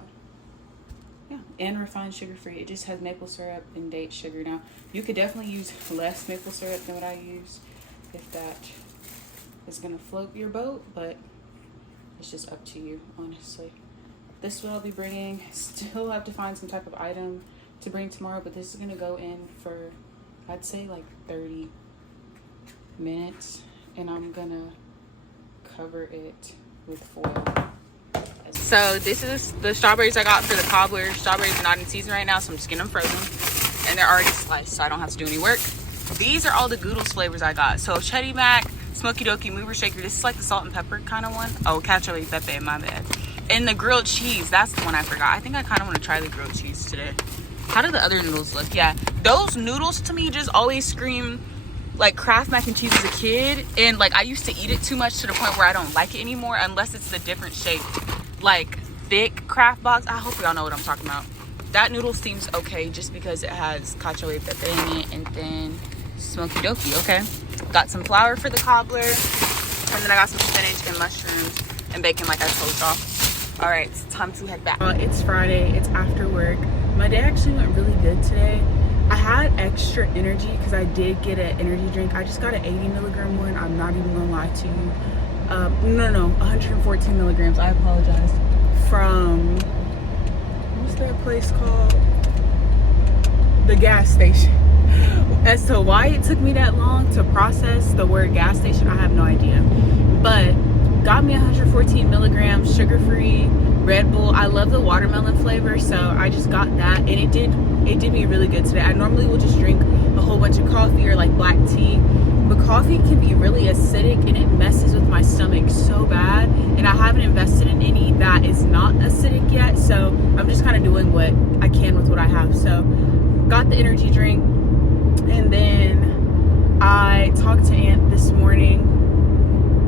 yeah, and refined sugar free. It just has maple syrup and date sugar. Now you could definitely use less maple syrup than what I use if that is gonna float your boat, but it's just up to you, honestly. This is what I'll be bringing. Still have to find some type of item to bring tomorrow, but this is gonna go in for, I'd say like 30 minutes, and I'm gonna cover it with foil. So this is the strawberries I got for the cobbler. Strawberries are not in season right now, so I'm just getting them frozen, and they're already sliced, so I don't have to do any work. These are all the Goodles flavors I got. So Chetty Mac, Smoky Dokie, Mover Shaker. This is like the salt and pepper kind of one. Oh, Cacio e Pepe, my bad. And the grilled cheese, that's the one I forgot. I think I kind of want to try the grilled cheese today. How do the other noodles look? Yeah, those noodles to me just always scream like Kraft mac and cheese as a kid, and like I used to eat it too much to the point where I don't like it anymore unless it's the different shape, like thick Kraft box. I hope y'all know what I'm talking about. That noodle seems okay just because it has cacio e pepe in it, and then Smoky Dokie. Okay, got some flour for the cobbler, and then I got some spinach and mushrooms and bacon like I told y'all. All right, it's time to head back. It's Friday, it's after work. My day actually went really good today. I had extra energy because I did get an energy drink. I just got an 80 milligram one. I'm not even gonna lie to you. No, 114 milligrams. I apologize. From, what's that place called? The gas station. As to why it took me that long to process the word gas station, I have no idea. But got me 114 milligrams, sugar-free Red Bull. I love the watermelon flavor, so I just got that, and it did me really good today. I normally will just drink a whole bunch of coffee or like black tea, but coffee can be really acidic and it messes with my stomach so bad, and I haven't invested in any that is not acidic yet. So I'm just kind of doing what I can with what I have. So got the energy drink, and then I talked to Aunt this morning.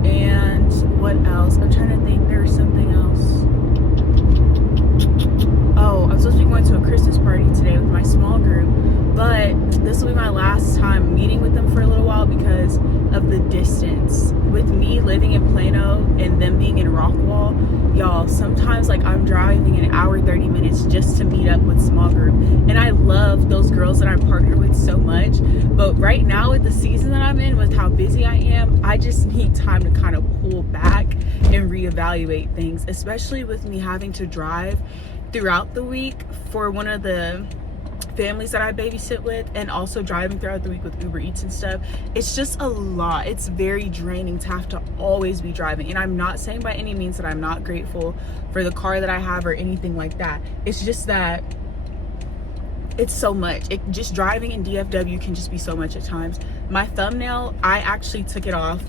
And what else? I'm trying to think. There's something else. Oh, I'm supposed to be going to a Christmas party today with my small group, but this will be my last time meeting with them for a little while because of the distance. With me living in Plano and them being in Rockwall, y'all, sometimes like I'm driving an hour 30 minutes just to meet up with small group, and I love those girls that I'm partnered with so much, but right now with the season that I'm in, with how busy I am, I just need time to kind of pull back and reevaluate things, especially with me having to drive throughout the week for one of the families that I babysit with, and also driving throughout the week with Uber Eats and stuff. It's just a lot. It's very draining to have to always be driving, and I'm not saying by any means that I'm not grateful for the car that I have or anything like that. It's just that it's so much. Just driving in DFW can just be so much at times. My thumbnail, I actually took it off.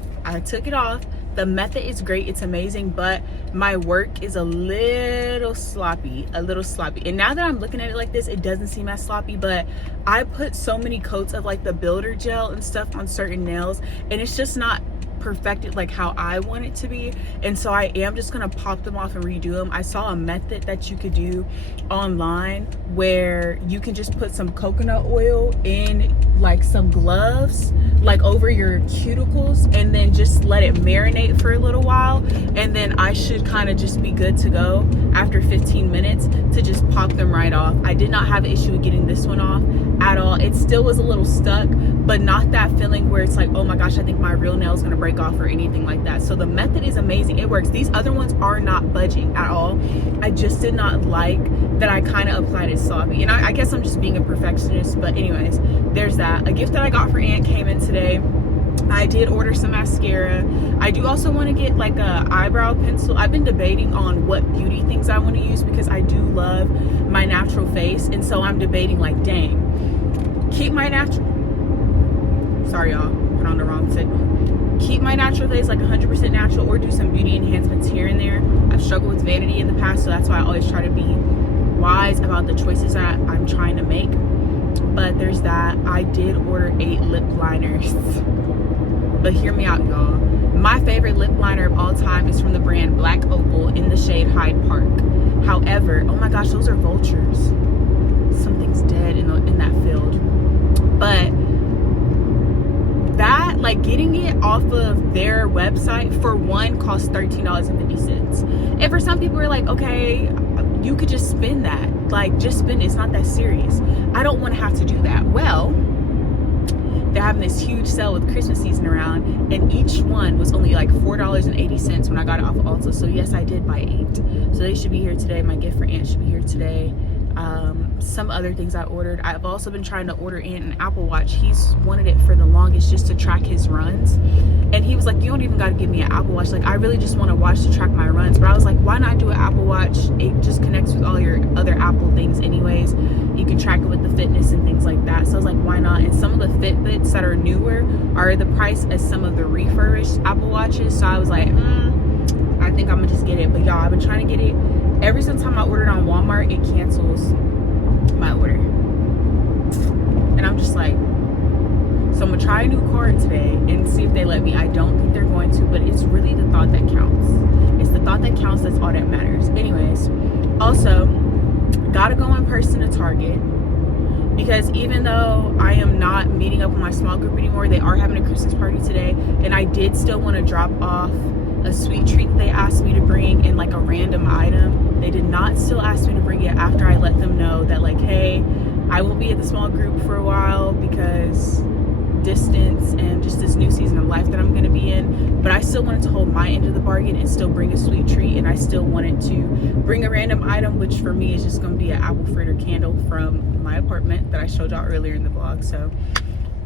The method is great, it's amazing, but my work is a little sloppy. And now that I'm looking at it like this, it doesn't seem as sloppy, but I put so many coats of like the builder gel and stuff on certain nails, and it's just not perfected like how I want it to be. And so I am just gonna pop them off and redo them. I saw a method that you could do online where you can just put some coconut oil in like some gloves like over your cuticles, and then just let it marinate for a little while, and then I should kind of just be good to go after 15 minutes to just pop them right off. I did not have an issue with getting this one off at all. It still was a little stuck, but not that feeling where it's like, oh my gosh, I think my real nail is gonna break off or anything like that. So the method is amazing, it works. These other ones are not budging at all. I just did not like that I kind of applied it sloppy, and I guess I'm just being a perfectionist. But anyways, there's that. A gift that I got for Aunt came in today. I did order some mascara. I do also want to get like a eyebrow pencil. I've been debating on what beauty things I want to use because I do love my natural face, and so I'm debating like, dang, keep my natural, sorry y'all, put on the wrong signal. Keep my natural face like 100% natural, or do some beauty enhancements here and there. I've struggled with vanity in the past, so that's why I always try to be wise about the choices that I'm trying to make. But there's that. I did order 8 lip liners. But hear me out, y'all. My favorite lip liner of all time is from the brand Black Opal in the shade Hyde Park. However, oh my gosh, those are vultures. Something's dead in that field. But that, like, getting it off of their website for one costs $13.50. And for some people are like, okay, you could just spend that. Like, just spend it. It's not that serious. I don't want to have to do that. Well, they're having this huge sale with Christmas season around, and each one was only like $4.80 when I got it off of Ulta. So yes, I did buy 8. So they should be here today. My gift for Aunt should be here today. Some other things I ordered. I've also been trying to order Aunt an Apple Watch. He's wanted it for the longest just to track his runs, and he was like, you don't even got to give me an Apple Watch. Like, I really just want a watch to track my runs. But I was like, why not do an Apple Watch? It just connects with all your other Apple things anyways. You can track it with the fitness and things like that. So I was like, why not? And some of the Fitbits that are newer are the price as some of the refurbished Apple Watches. So I was like, I think I'm gonna just get it. But y'all, I've been trying to get it. Every single time I ordered on Walmart, it cancels my order. And I'm just like, so I'm gonna try a new card today and see if they let me. I don't think they're going to, but it's really the thought that counts. It's the thought that counts. That's all that matters. Anyways, also gotta go in person to Target, because even though I am not meeting up with my small group anymore, they are having a Christmas party today, and I did still want to drop off a sweet treat that they asked me to bring in like a random item. They did not still ask me to bring it after I let them know that, like, hey, I won't be at the small group for a while because distance and just this new season of life that I'm going to be in. But I still wanted to hold my end of the bargain and still bring a sweet treat, and I still wanted to bring a random item, which for me is just going to be an apple fritter candle from my apartment that I showed y'all earlier in the vlog. So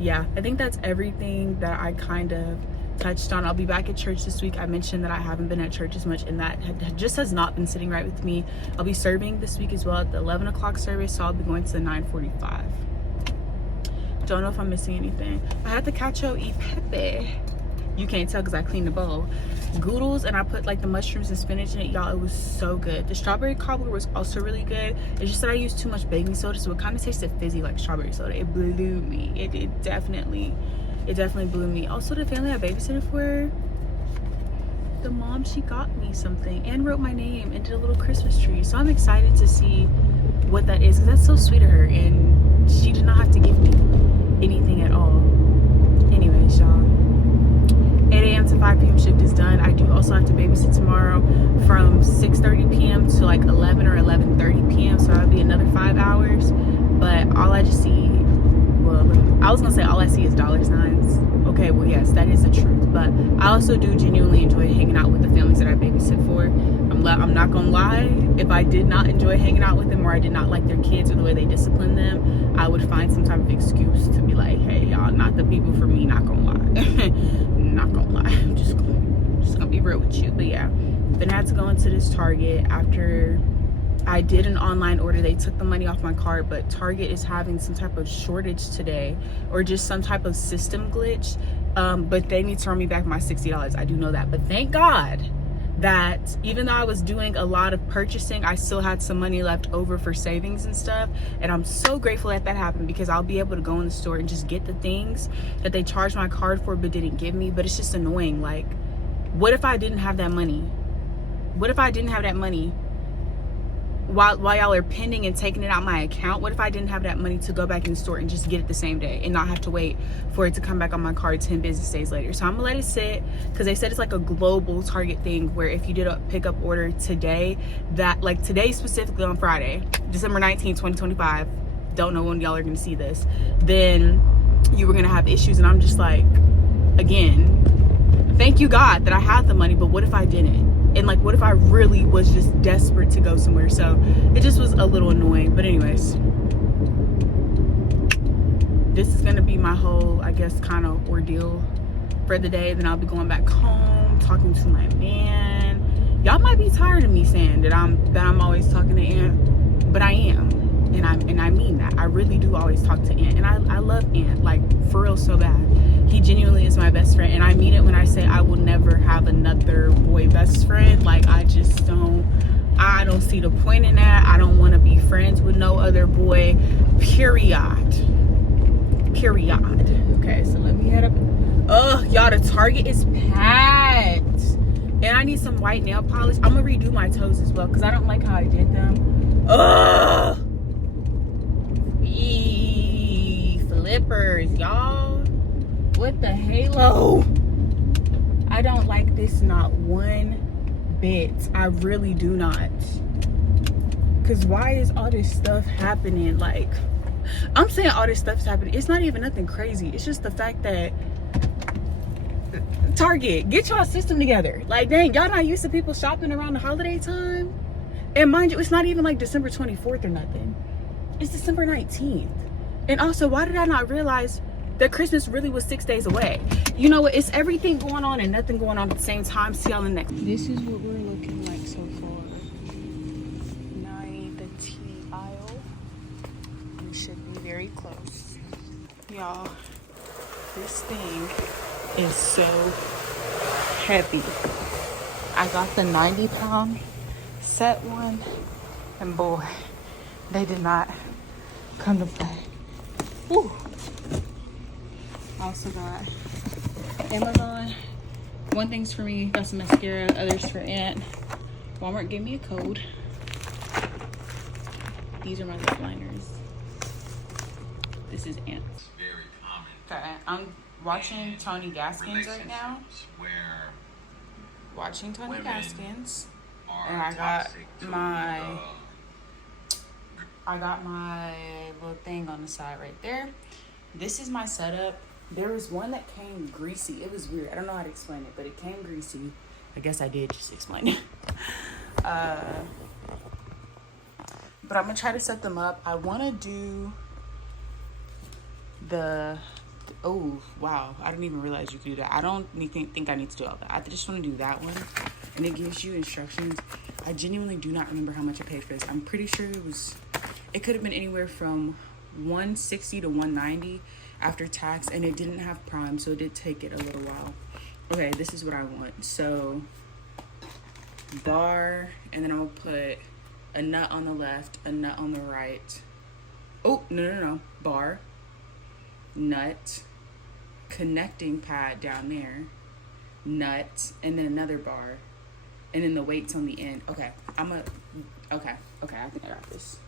yeah, I think that's everything that I kind of touched on. I'll be back at church this week. I mentioned that I haven't been at church as much, and that just has not been sitting right with me. I'll be serving this week as well at the 11 o'clock service, so I'll be going to the 9:45. Don't know if I'm missing anything. I had the cacio e pepe You can't tell because I cleaned the bowl. Goodles, and I put like the mushrooms and spinach in it. Y'all, it was so good. The strawberry cobbler was also really good. It's just that I used too much baking soda, so it kind of tasted fizzy like strawberry soda. It blew me. It definitely blew me. Also, the family I babysitted for, the mom, she got me something and wrote my name and did a little Christmas tree. So I'm excited to see what that is, because that's so sweet of her, and she did not have to give me anything at all. Anyways, y'all, 8 a.m. to 5 p.m. shift is done. I do also have to babysit tomorrow from 6:30 p.m. to like 11 or 11:30 p.m. So that'll be another 5 hours. But all I just see, well, I was gonna say all I see is dollar signs. Okay, well, yes, that is the truth. But I also do genuinely enjoy hanging out with the families that I babysit for. I'm not gonna lie. If I did not enjoy hanging out with them, or I did not like their kids or the way they discipline them, I would find some type of excuse to be like, hey, y'all, not the people for me. Not gonna lie. Not gonna lie. I'm just gonna be real with you. But yeah, then I had to go into this Target after I did an online order. They took the money off my card, but Target is having some type of shortage today, or just some type of system glitch. But they need to turn me back my $60. I do know that. But thank God that even though I was doing a lot of purchasing, I still had some money left over for savings and stuff. And I'm so grateful that that happened, because I'll be able to go in the store and just get the things that they charged my card for but didn't give me. But it's just annoying. Like, what if I didn't have that money? What if I didn't have that money while y'all are pending and taking it out my account? What if I didn't have that money to go back in the store and just get it the same day and not have to wait for it to come back on my card 10 business days later? So I'm gonna let it sit, because they said it's like a global Target thing where if you did a pickup order today, that like today specifically on Friday, December 19, 2025, don't know when y'all are gonna see this, then you were gonna have issues. And I'm just like, again, thank you God that I had the money, but what if I didn't? And like, what if I really was just desperate to go somewhere? So it just was a little annoying. But anyways, this is gonna be my whole, I guess, kind of ordeal for the day. Then I'll be going back home, talking to my man. Y'all might be tired of me saying that I'm always talking to Aunt, but I am, and I mean that. I really do always talk to Aunt, and I love Aunt, like, for real, so bad. He genuinely is my best friend, and I mean it when I say I will never have another boy best friend. Like, I don't see the point in that. I don't want to be friends with no other boy, period. Okay, so let me head up. Oh, y'all, the Target is packed, and I need some white nail polish. I'm gonna redo my toes as well, because I don't like how I did them. Ugh, flippers, y'all. What the halo? I don't like this not one bit. I really do not. Because why is all this stuff happening? Like, I'm saying all this stuff's happening. It's not even nothing crazy. It's just the fact that Target, get y'all system together. Like, dang, y'all not used to people shopping around the holiday time? And mind you, it's not even like December 24th or nothing. It's December 19th. And also, why did I not realize that Christmas really was 6 days away? You know what? It's everything going on and nothing going on at the same time. See y'all in the next. This is what we're looking like so far. Now I need the tea aisle. We should be very close. Y'all, this thing is so heavy. I got the 90-pound set one, and boy, they did not come to play. Woo. Also got Amazon. One thing's for me, got some mascara, others for Aunt. Walmart gave me a code. These are my lip liners. This is Aunt's. Very common. Okay, I'm watching Tony Gaskins right now. Where Watching Tony women Gaskins. are And I got toxic to my little thing on the side right there. This is my setup. There was one that came greasy. It was weird. I don't know how to explain it, but it came greasy. I guess I did just explain it. But I'm gonna try to set them up. I want to do the, oh wow, I didn't even realize you could do that. I don't think I need to do all that. I just want to do that one, and it gives you instructions. I genuinely do not remember how much I paid for this. I'm pretty sure it could have been anywhere from $160 to $190 after tax, and it didn't have Prime, so it did take it a little while. Okay, this is what I want. So bar, and then I'm gonna put a nut on the left, a nut on the right. Oh, no. Bar, nut, connecting pad down there, nut, and then another bar, and then the weights on the end. Okay, okay, I think I got this.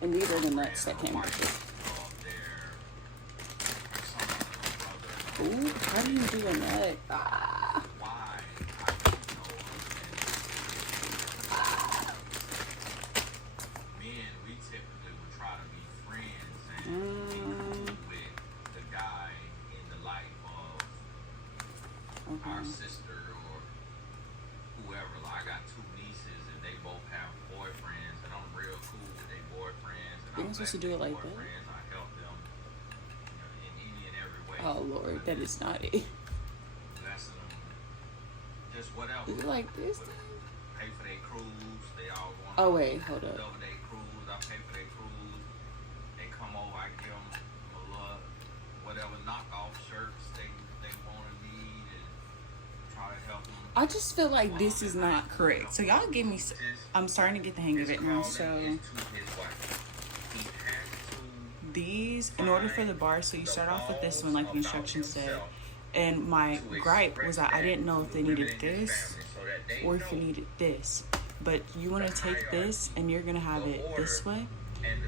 And these are the nuts that came with it. Ooh, how do you do a nut? Ah. Men, we typically would try to be friends and with the guy in the life of our sister or whoever. Like, I got two nieces and they both have boyfriends, and I'm real cool with their boyfriends. And You're not supposed to do it like that. I help them, in any and every way. Oh Lord, that is not it. Blessing them, just whatever. Is it like this? Pay for their cruise. They all going. Oh wait, hold up. Over their cruise, I pay for their cruise. They come over, I give them a little whatever knockoff shirts they want to need and try to help them. I just feel like this is not correct. So y'all give me. I'm starting to get the hang of it now. So these, in order for the bar, so you start off with this one like the instructions said. And my gripe was that I didn't know if they needed this or if you needed this. But you want to take this and you're going to have it this way.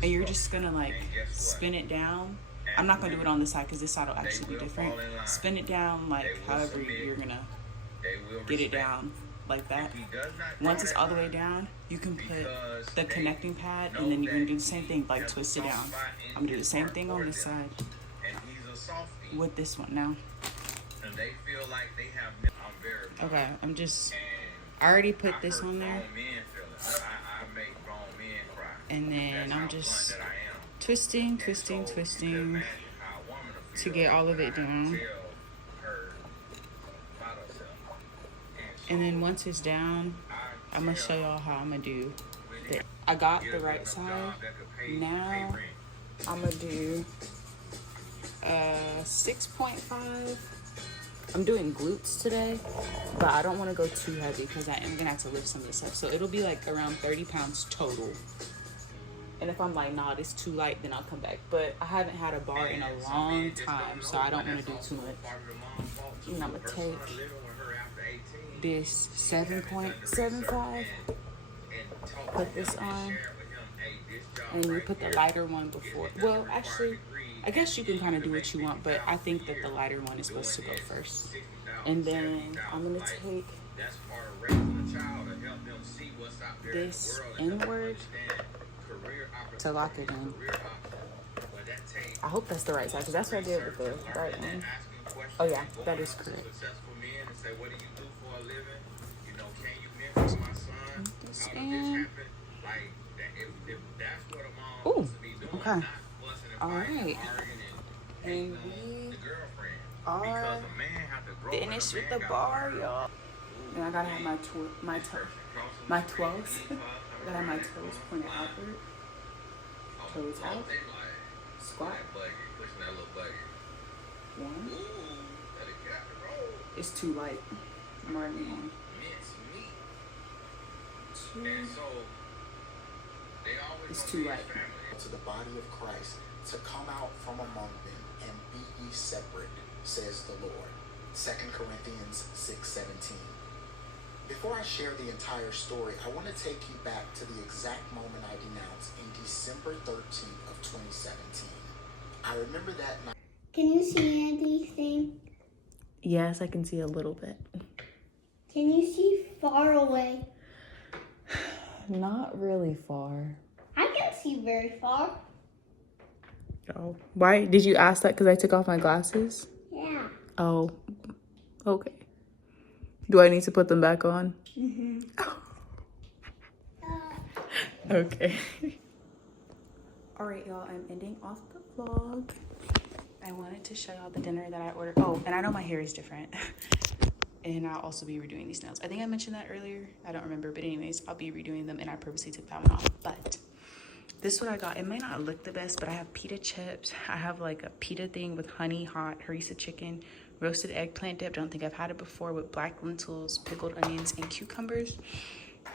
And you're just going to like spin it down. I'm not going to do it on this side because this side will actually be different. Spin it down like however you're going to get it down like that. Once it's all the way down, you can put the connecting pad and then you're going to do the same thing, like twist it down. I'm going to do the same thing on this side with this one now. And they feel like they have. I'm very. Okay, I already put this on there. I make grown men cry. And then I'm just twisting to get all of it down. And then once it's down, I'm gonna show y'all how I'm gonna do it. I got the right side. Now I'm gonna do 6.5. I'm doing glutes today, but I don't want to go too heavy because I am gonna have to lift some of this up. So it'll be like around 30 pounds total. And if I'm like, nah, it's too light, then I'll come back. But I haven't had a bar in a long time, so I don't want to do too much. And I'm gonna take this 7.75, put this on, and you put the lighter one before. Well, actually, I guess you can kind of do what you want, but I think that the lighter one is supposed to go first. And then I'm gonna take this inward to lock it in. I hope that's the right side, because that's what I did with the right one. Oh yeah, that is correct. This in. Ooh, okay. Alright. And we are finished with the bar, y'all. And I gotta have my 12s. I gotta have my toes pointed outward. Toes out. Squat. 1. It's too light. I'm already on. 2. It's too light. To the body of Christ to come out from among them and be ye separate, says the Lord. 2 Corinthians 6:17. Before I share the entire story, I want to take you back to the exact moment I denounced in December 13th of 2017. I remember that night. Can you see anything? Yes, I can see a little bit. Can you see far away? Not really far. I can see very far. Oh, why? Did you ask that because I took off my glasses? Yeah. Oh, okay. Do I need to put them back on? Mm-hmm. Okay. All right, y'all, I'm ending off the vlog. I wanted to show y'all the dinner that I ordered. Oh, and I know my hair is different. And I'll also be redoing these nails. I think I mentioned that earlier. I don't remember, but anyways, I'll be redoing them, and I purposely took that one off. But this is what I got. It may not look the best, but I have pita chips. I have like a pita thing with honey hot harissa chicken roasted eggplant dip. Don't think I've had it before, with black lentils, pickled onions, and cucumbers.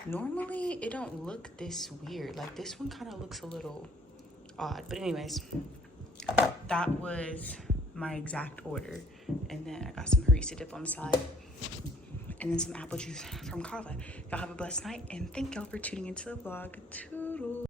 Normally, it don't look this weird. Like, this one kind of looks a little odd. But anyways, that was my exact order. And then I got some harissa dip on the side. And then some apple juice from Kava. Y'all have a blessed night. And thank y'all for tuning into the vlog. Toodles.